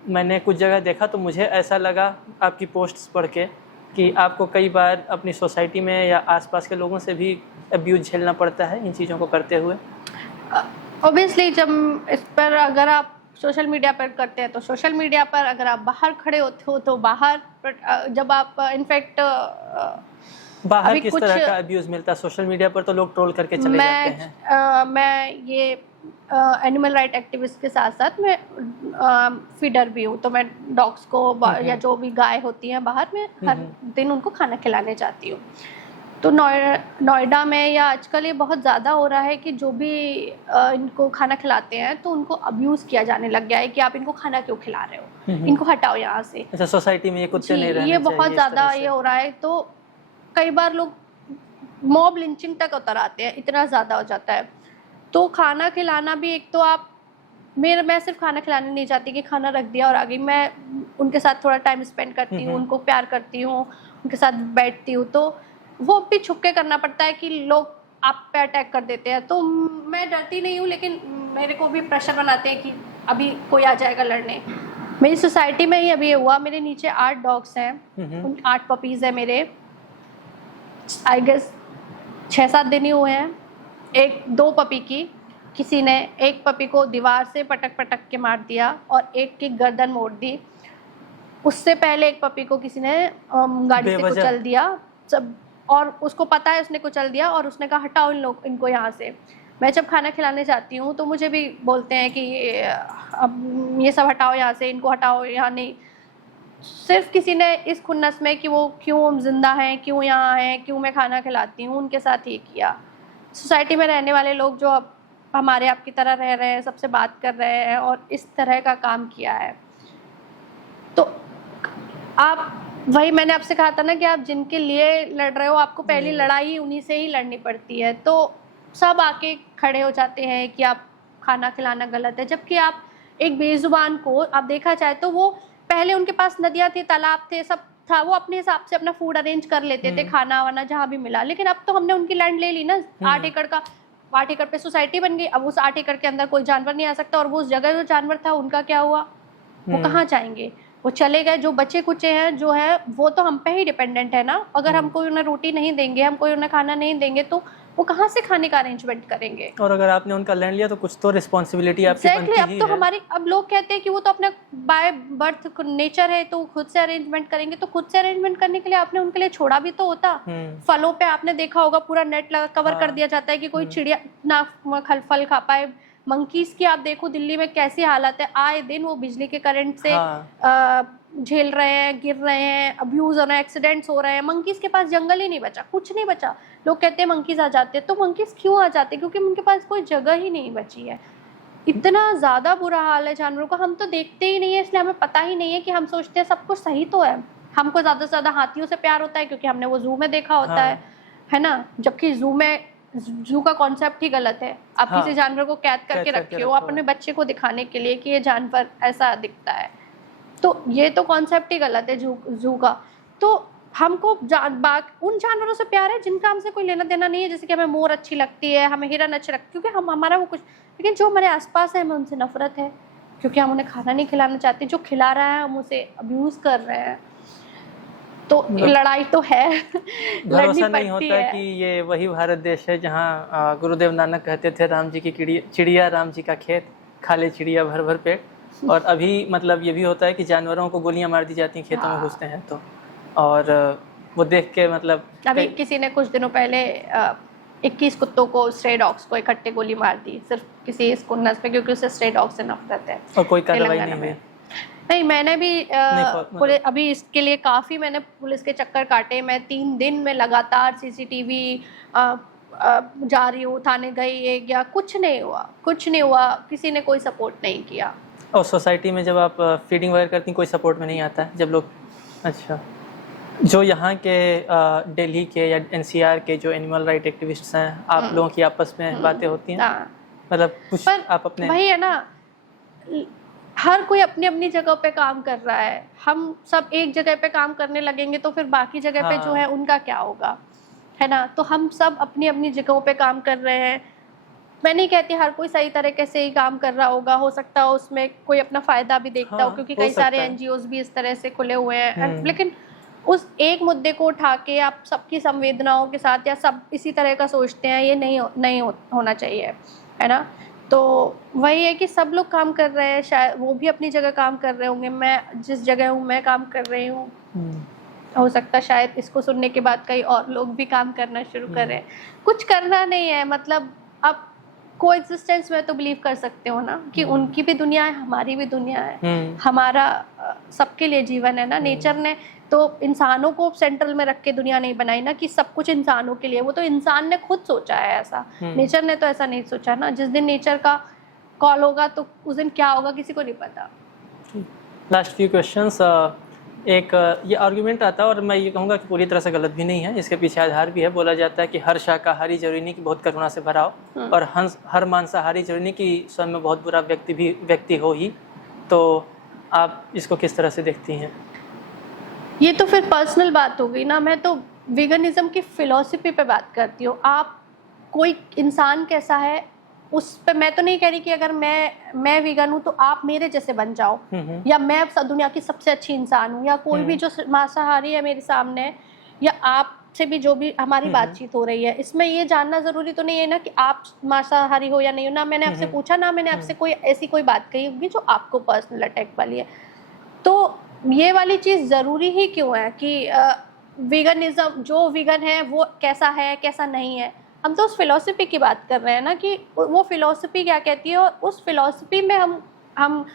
मैंने कुछ जगह देखा तो मुझे ऐसा लगा आपकी पोस्ट्स पढ़ के कि आपको कई बार अपनी सोसाइटी में या आसपास के लोगों से भी अब्यूज़ झेलना पड़ता है इन चीज़ों को करते हुए। ऑब्वियसली जब इस पर अगर आप सोशल मीडिया पर करते हैं तो सोशल मीडिया पर, अगर आप बाहर खड़े होते हो तो बाहर, जब आप इनफैक्ट बाहर किस तरह का अब्यूज़ मिलता है? सोशल मीडिया पर तो लोग ट्रोल करके चले जाते हैं। मैं ये एनिमल राइट एक्टिविस्ट के साथ साथ मैं फीडर भी हूँ, तो मैं डॉग्स को या जो भी गाय होती हैं बाहर, में हर दिन उनको खाना खिलाने जाती हूँ। तो नोएडा में या आजकल ये बहुत ज़्यादा हो रहा है कि जो भी इनको खाना खिलाते हैं तो उनको अब्यूज़ किया जाने लग गया है कि आप इनको खाना क्यों खिला रहे हो, इनको हटाओ यहाँ से। अच्छा, सोसाइटी में ये कुत्ते नहीं रहने चाहिए, ये बहुत ज़्यादा ये हो रहा है। तो कई बार लोग मॉब लिंचिंग तक उतर आते हैं, इतना ज़्यादा हो जाता है। तो खाना खिलाना भी एक, तो आप मैं सिर्फ खाना खिलाने नहीं चाहती कि खाना रख दिया और आ गई, मैं उनके साथ थोड़ा टाइम स्पेंड करती हूँ, उनको प्यार करती हूँ, उनके साथ बैठती हूँ। तो वो भी छुप के करना पड़ता है कि लोग आप पे अटैक कर देते हैं। तो मैं डरती नहीं हूँ, लेकिन मेरे को भी प्रेशर बनाते हैं कि अभी कोई आ जाएगा लड़ने। मेरी सोसाइटी में ही अभी ये हुआ, मेरे नीचे 8 डॉग्स हैं, 8 पपीज़ हैं मेरे, आई गेस 6-7 दिन ही हुए हैं। 1-2 पपी की किसी ने एक पपी को दीवार से पटक पटक के मार दिया और एक की गर्दन मोड़ दी। उससे पहले एक पपी को किसी ने गाड़ी से कुचल दिया सब, और उसको पता है उसने कुचल दिया और उसने कहा हटाओ इनको यहाँ से। मैं जब खाना खिलाने जाती हूँ तो मुझे भी बोलते हैं कि अब ये सब हटाओ यहाँ से, इनको हटाओ यहाँ नहीं। सिर्फ किसी ने इस खुन्नस में कि वो क्यों जिंदा हैं, क्यों यहाँ हैं, क्यों मैं खाना खिलाती हूँ, उनके साथ ये किया। सोसाइटी में रहने वाले लोग जो अब हमारे आपकी तरह रह रहे हैं, सबसे बात कर रहे हैं और इस तरह का काम किया है, तो आप वही मैंने आपसे कहा था ना कि आप जिनके लिए लड़ रहे हो आपको पहली लड़ाई उन्हीं से ही लड़नी पड़ती है। तो सब आके खड़े हो जाते हैं कि आप खाना खिलाना गलत है, जबकि आप एक बेजुबान को आप देखा जाए तो वो पहले उनके पास नदियाँ थी, तालाब थे, सब था, वो अपने हिसाब से अपना फूड अरेंज कर लेते थे, खाना वाना जहाँ भी मिला। लेकिन अब तो हमने उनकी लैंड ले ली ना, 8 एकड़ का, 8 एकड़ पे सोसाइटी बन गई। अब उस 8 एकड़ के अंदर कोई जानवर नहीं आ सकता, और वो उस जगह जो जानवर था उनका क्या हुआ, वो कहाँ जाएंगे, वो चले गए। जो बच्चे कुचे हैं जो है वो तो हम पे ही डिपेंडेंट है ना। अगर हम कोई उन्हें रोटी नहीं देंगे, हम कोई उन्हें खाना नहीं देंगे, तो वो कहाँ से खाने का अरेंजमेंट करेंगे। और अगर आपने उनका लैंड लिया तो कुछ तो रिस्पॉन्सिबिलिटी आपकी बनती अब तो हमारी, अब लोग कहते हैं कि वो तो अपना बाय बर्थ नेचर है तो खुद से अरेंजमेंट करेंगे। तो खुद से अरेंजमेंट करने के लिए आपने उनके लिए छोड़ा भी तो होता। फलों पे आपने देखा होगा पूरा नेट कवर कर दिया जाता है कि कोई चिड़िया ना फल खा पाए। मंकीज की आप देखो दिल्ली में कैसी हालत है, आए दिन वो बिजली के करंट से झेल रहे हैं, गिर रहे हैं, अब्यूज हो रहे हैं, एक्सीडेंट्स हो रहे हैं। मंकीज के पास जंगल ही नहीं बचा, कुछ नहीं बचा। लोग कहते हैं मंकीज आ जाते हैं, तो मंकीज क्यों आ जाते हैं? क्योंकि उनके पास कोई जगह ही नहीं बची है। इतना ज़्यादा बुरा हाल है जानवरों का, हम तो देखते ही नहीं है, इसलिए हमें पता ही नहीं है कि हम सोचते हैं सब कुछ सही तो है। हमको ज़्यादा से ज़्यादा हाथियों से प्यार होता है क्योंकि हमने वो जू में देखा होता है ना। जबकि जू का कॉन्सेप्ट ही गलत है। आप किसी जानवर को कैद करके रखे हो अपने बच्चे को दिखाने के लिए कि ये जानवर ऐसा दिखता है, तो ये तो कॉन्सेप्ट ही गलत है जू का। तो हमको उन जानवरों से प्यार है जिनका हमसे कोई लेना देना नहीं है। जैसे कि हमें मोर अच्छी लगती है, हमें हिरन अच्छी लगती है, क्योंकि हमारा वो कुछ। लेकिन जो हमारे आसपास है हमें उनसे नफरत है, क्योंकि हम उन्हें खाना नहीं खिलाना चाहते। जो खिला रहा है हम उसे अब्यूज कर रहे हैं। तो लड़ाई तो है, भरोसा नहीं होता है कि ये वही भारत देश है जहाँ गुरुदेव नानक कहते थे राम जी की चिड़िया राम जी का खेत, खा ले चिड़िया भर भर पेट। और अभी मतलब ये भी होता है कि जानवरों को गोलियां मार दी जाती हैं, खेतों में घुसते हैं तो। और वो देख के मतलब अभी किसी ने कुछ दिनों पहले 21 कुत्तों को, स्ट्रे डॉग्स को इकट्ठे गोली मार दी, सिर्फ किसी इस कुन्नस पे, क्योंकि उसे स्ट्रे डॉग से नफरत है। और कोई कार्रवाई नहीं हुई? नहीं, मैंने भी अभी इसके लिए काफ़ी मैंने पुलिस के चक्कर काटे। मैं 3 दिन में लगातार CCTV जा रही हूँ, थाने गई या कुछ नहीं हुआ, किसी ने कोई सपोर्ट नहीं किया। और सोसाइटी में जब आप फीडिंग वगैरह करती कोई सपोर्ट में नहीं आता है जब लोग? अच्छा, जो यहाँ के दिल्ली के या NCR के जो एनिमल राइट एक्टिविस्ट्स हैं, आप लोगों की आपस में बातें होती हैं? मतलब कुछ आप अपने, वही है ना, हर कोई अपनी अपनी जगह पे काम कर रहा है। हम सब एक जगह पे काम करने लगेंगे तो फिर बाकी जगह पे जो है उनका क्या होगा, है ना। तो हम सब अपनी अपनी जगहों पे काम कर रहे हैं। मैं नहीं कहती हर कोई सही तरीके से ही काम कर रहा होगा, हो सकता हो उसमें कोई अपना फ़ायदा भी देखता हो, क्योंकि कई सारे NGOs भी इस तरह से खुले हुए हैं। लेकिन उस एक मुद्दे को उठा के आप सबकी संवेदनाओं के साथ या सब इसी तरह का सोचते हैं, ये नहीं होना चाहिए, है ना। तो वही है कि सब लोग काम कर रहे हैं, शायद वो भी अपनी जगह काम कर रहे होंगे, मैं जिस जगह हूँ मैं काम कर रही हूँ। हो सकता है शायद इसको सुनने के बाद कई और लोग भी काम करना शुरू करें। कुछ करना नहीं है, मतलब आप कोएग्जिस्टेंस में तो बिलीव कर सकते हो ना कि उनकी भी दुनिया है, हमारी भी दुनिया है, हमारा सबके लिए जीवन है ना। नेचर ने तो इंसानों को सेंट्रल में रख के दुनिया नहीं बनाई ना कि सब कुछ इंसानों के लिए, वो तो इंसान ने खुद सोचा है ऐसा। नेचर ने तो ऐसा नहीं सोचा ना। जिस दिन नेचर का कॉल होगा तो उस दिन क्या होगा किसी को नहीं पता। Last few questions. एक ये आर्गुमेंट आता है और मैं ये कहूँगा कि पूरी तरह से गलत भी नहीं है, इसके पीछे आधार भी है। बोला जाता है कि हर शाकाहारी जरूरी नहीं कि बहुत करुणा से भरा हो, और हर मांसाहारी जरूरी नहीं कि स्वयं में बहुत बुरा व्यक्ति हो ही। तो आप इसको किस तरह से देखती हैं? ये तो फिर पर्सनल बात हो गई ना। मैं तो वीगनिज्म की फ़िलॉसफी पे बात करती हूँ। आप कोई इंसान कैसा है उस पे मैं तो नहीं कह रही कि अगर मैं वीगन हूँ तो आप मेरे जैसे बन जाओ, या मैं दुनिया की सबसे अच्छी इंसान हूँ, या कोई भी जो मांसाहारी है मेरे सामने, या आपसे भी जो भी हमारी बातचीत हो रही है, इसमें ये जानना ज़रूरी तो नहीं है ना कि आप मांसाहारी हो या नहीं हो। ना मैंने आपसे पूछा, ना मैंने आपसे कोई ऐसी कोई बात कही होगी जो आपको पर्सनल अटैक वाली है। तो ये वाली चीज़ ज़रूरी ही क्यों है कि वीगनिज्म, जो वीगन है वो कैसा है कैसा नहीं है। हम तो उस फिलॉसफी की बात कर रहे हैं ना कि वो फिलॉसफी क्या कहती है, और उस फिलॉसफी में हम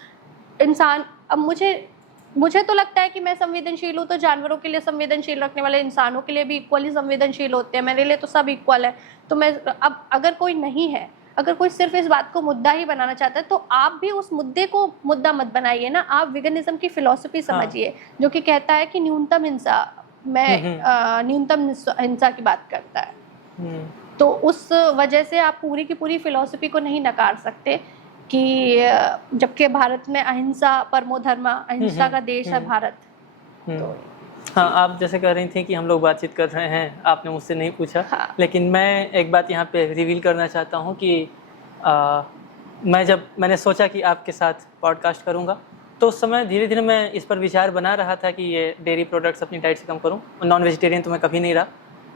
इंसान, अब मुझे तो लगता है कि मैं संवेदनशील हूँ, तो जानवरों के लिए संवेदनशील रखने वाले इंसानों के लिए भी इक्वली संवेदनशील होते हैं। मेरे लिए तो सब इक्वल है। तो मैं अब अगर कोई नहीं है, अगर कोई सिर्फ इस बात को मुद्दा ही बनाना चाहता है, तो आप भी उस मुद्दे को मुद्दा मत बनाइए ना। आप वीगनिज्म की फिलॉसफी समझिए, जो कि कहता है कि न्यूनतम हिंसा, न्यूनतम हिंसा की बात करता है। तो उस वजह से आप पूरी की पूरी फिलॉसफी को नहीं नकार सकते कि जबकि भारत में अहिंसा परमो धर्मा, अहिंसा का देश है भारत। तो हाँ, आप जैसे कह रही थी कि हम लोग बातचीत कर रहे हैं, आपने मुझसे नहीं पूछा। हाँ। लेकिन मैं एक बात यहाँ पे रिवील करना चाहता हूँ कि मैंने सोचा कि आपके साथ पॉडकास्ट करूँगा, तो उस समय धीरे धीरे मैं इस पर विचार बना रहा था कि ये डेयरी प्रोडक्ट्स अपनी डाइट से कम करूँ। नॉन वेजिटेरियन तो मैं कभी नहीं रहा,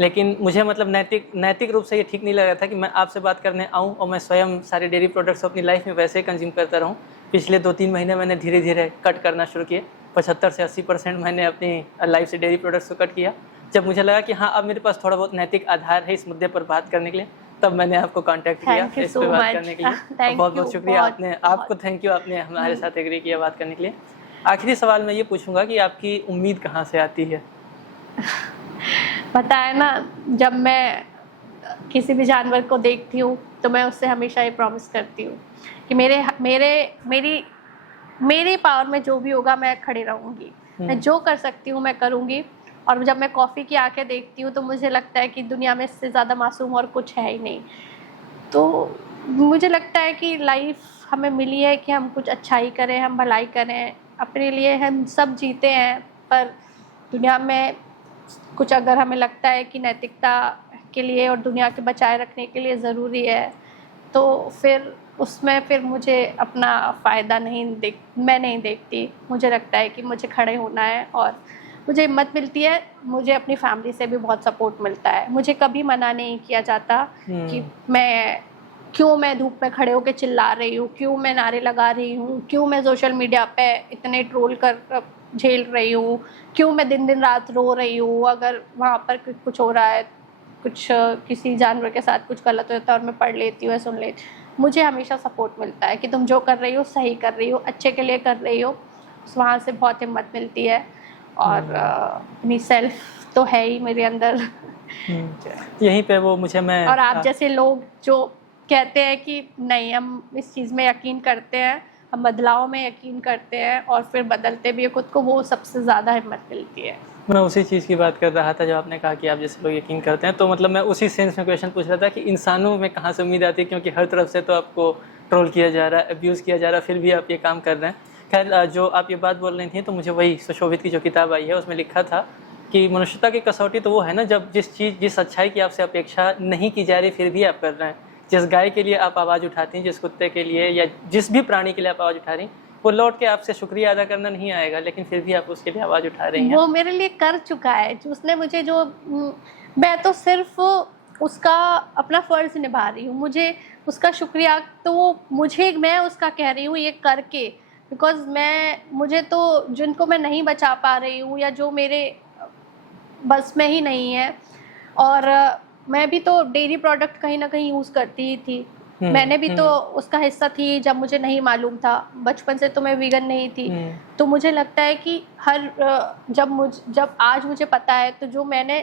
लेकिन मुझे मतलब नैतिक रूप से ये ठीक नहीं लग रहा था कि मैं आपसे बात करने आऊँ और मैं स्वयं सारे डेयरी प्रोडक्ट्स अपनी लाइफ में वैसे ही कंज्यूम करता रहूँ। पिछले 2-3 महीने मैंने धीरे धीरे कट करना शुरू किए। 75 से 80% मैंने अपनी लाइफ से डेयरी प्रोडक्ट्स को कट किया। जब मुझे लगा कि हाँ, अब मेरे पास थोड़ा बहुत नैतिक आधार है इस मुद्दे पर बात करने के लिए, तब मैंने आपको कांटेक्ट किया इस पर बात करने के लिए। बहुत बहुत शुक्रिया आपको थैंक यू, आपने हमारे साथ एग्री किया बात करने के लिए। आखिरी सवाल मैं ये पूछूंगा कि आपकी उम्मीद कहाँ से आती है? पता है ना, जब मैं किसी भी जानवर को देखती हूँ तो मैं उससे हमेशा ये प्रॉमिस करती हूँ कि मेरे पावर में जो भी होगा मैं खड़े रहूँगी, मैं जो कर सकती हूँ मैं करूँगी। और जब मैं कॉफ़ी की आंखें देखती हूँ तो मुझे लगता है कि दुनिया में इससे ज़्यादा मासूम और कुछ है ही नहीं। तो मुझे लगता है कि लाइफ हमें मिली है कि हम कुछ अच्छाई करें, हम भलाई करें, अपने लिए हम सब जीते हैं। पर दुनिया में कुछ अगर हमें लगता है कि नैतिकता के लिए और दुनिया के बचाए रखने के लिए ज़रूरी है, तो फिर उसमें फिर मुझे अपना फ़ायदा मैं नहीं देखती। मुझे लगता है कि मुझे खड़े होना है, और मुझे हिम्मत मिलती है। मुझे अपनी फैमिली से भी बहुत सपोर्ट मिलता है। मुझे कभी मना नहीं किया जाता कि क्यों मैं धूप में खड़े होकर चिल्ला रही हूँ, क्यों मैं नारे लगा रही हूँ, क्यों मैं सोशल मीडिया पे इतने ट्रोल कर झेल रही हूँ, क्यों मैं दिन दिन रात रो रही हूँ अगर वहाँ पर कुछ हो रहा है, कुछ किसी जानवर के साथ कुछ गलत होता है और मैं पढ़ लेती हूँ, सुन लेती हूँ। मुझे हमेशा सपोर्ट मिलता है कि तुम जो कर रही हो सही कर रही हो, अच्छे के लिए कर रही हो। वहाँ से बहुत हिम्मत मिलती है। और अपनी सेल्फ तो है ही मेरे अंदर। यहीं पे वो मुझे मैं और आप जैसे लोग जो कहते हैं कि नहीं, हम इस चीज़ में यकीन करते हैं, हम बदलाव में यकीन करते हैं और फिर बदलते भी है खुद को, वो सबसे ज़्यादा हिम्मत मिलती है। मैं उसी चीज़ की बात कर रहा था जब आपने कहा कि आप जैसे लोग यकीन करते हैं, तो मतलब मैं उसी सेंस में क्वेश्चन पूछ रहा था कि इंसानों में कहाँ से उम्मीद आती है, क्योंकि हर तरफ से तो आपको ट्रोल किया जा रहा है, अब्यूज़ किया जा रहा है, फिर भी आप ये काम कर रहे हैं। खैर, जो आप ये बात बोल रही थी तो मुझे वही सुशोभित की जो किताब आई है उसमें लिखा था कि मनुष्यता की कसौटी तो वो है ना जब जिस अच्छाई की आपसे अपेक्षा नहीं की जा रही फिर भी आप कर रहे हैं। जिस गाय के लिए आप आवाज़ उठाती हैं, जिस कुत्ते के लिए या जिस भी प्राणी के लिए आप आवाज़ उठा रही हैं, वो लौट के आपसे शुक्रिया अदा करना नहीं आएगा, लेकिन फिर भी आप उसके लिए आवाज़ उठा रही हैं। वो मेरे लिए कर चुका है, उसने मुझे जो, मैं तो सिर्फ उसका अपना फ़र्ज़ निभा रही हूँ। मुझे उसका शुक्रिया तो मैं उसका कह रही हूँ ये करके, बिकॉज़ मुझे तो जिनको मैं नहीं बचा पा रही हूँ या जो मेरे बस में ही नहीं है, और मैं भी तो डेयरी प्रोडक्ट कहीं ना कहीं यूज़ करती ही थी। मैंने भी तो उसका हिस्सा थी जब मुझे नहीं मालूम था, बचपन से तो मैं वीगन नहीं थी। तो मुझे लगता है कि जब आज मुझे पता है, तो जो मैंने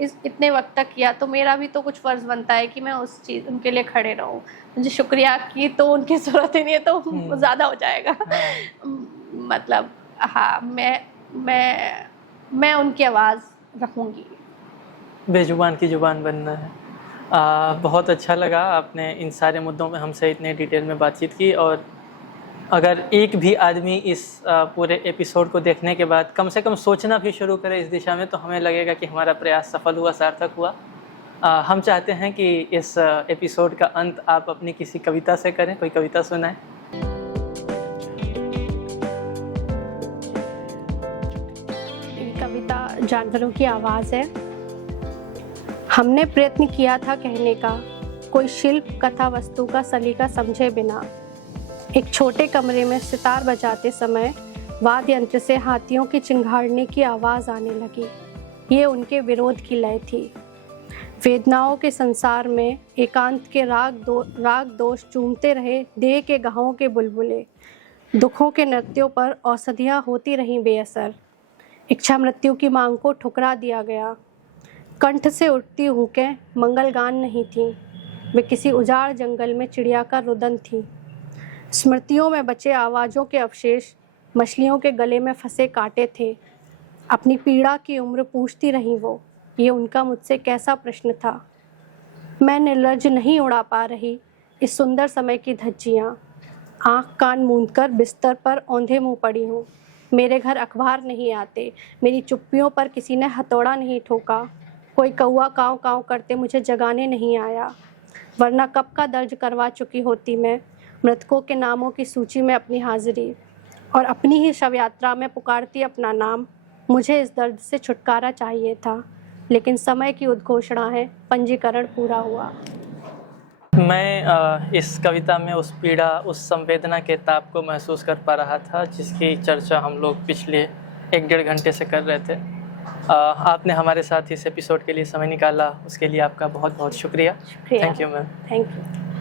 इतने वक्त तक किया, तो मेरा भी तो कुछ फ़र्ज़ बनता है कि मैं उनके लिए खड़े रहूं। मुझे शुक्रिया की तो उनकी ज़रूरत ही नहीं है, तो ज़्यादा हो जाएगा। मतलब हाँ, मैं उनकी आवाज़ रखूँगी। बेजुबान की जुबान बनना है। बहुत अच्छा लगा, आपने इन सारे मुद्दों में हमसे इतने डिटेल में बातचीत की, और अगर एक भी आदमी इस पूरे एपिसोड को देखने के बाद कम से कम सोचना भी शुरू करे इस दिशा में, तो हमें लगेगा कि हमारा प्रयास सफल हुआ, सार्थक हुआ। हम चाहते हैं कि इस एपिसोड का अंत आप अपनी किसी कविता से करें, कोई कविता सुनाएं। कविता जानवरों की आवाज़ है। हमने प्रयत्न किया था कहने का, कोई शिल्प कथा वस्तु का सलीका समझे बिना। एक छोटे कमरे में सितार बजाते समय वाद्य यंत्र से हाथियों की चिंघाड़ने की आवाज़ आने लगी। ये उनके विरोध की लय थी। वेदनाओं के संसार में एकांत के राग दोष चूमते रहे देह के गहों के बुलबुले। दुखों के नृत्यों पर औषधियाँ होती रहीं बेअसर। इच्छा मृत्यु की मांग को ठुकरा दिया गया। कंठ से उठती हुकें मंगलगान नहीं थीं, वे किसी उजाड़ जंगल में चिड़िया का रुदन थी। स्मृतियों में बचे आवाज़ों के अवशेष मछलियों के गले में फंसे कांटे थे। अपनी पीड़ा की उम्र पूछती रहीं वो, ये उनका मुझसे कैसा प्रश्न था। मैं निर्लज्ज नहीं उड़ा पा रही इस सुंदर समय की धज्जियाँ। आँख कान मूंदकर बिस्तर पर औंधे मुँह पड़ी हूँ। मेरे घर अखबार नहीं आते, मेरी चुप्पियों पर किसी ने हथौड़ा नहीं ठोका, कोई कौआ काँव काँव करते मुझे जगाने नहीं आया, वरना कब का दर्ज करवा चुकी होती मैं मृतकों के नामों की सूची में अपनी हाजिरी, और अपनी ही शव यात्रा में पुकारती अपना नाम। मुझे इस दर्द से छुटकारा चाहिए था, लेकिन समय की उद्घोषणा है, पंजीकरण पूरा हुआ। मैं इस कविता में उस पीड़ा, उस संवेदना के ताप को महसूस कर पा रहा था जिसकी चर्चा हम लोग पिछले 1-1.5 घंटे से कर रहे थे। आपने हमारे साथ इस एपिसोड के लिए समय निकाला, उसके लिए आपका बहुत बहुत शुक्रिया। शुक्रिया। Thank you ma'am. Thank you.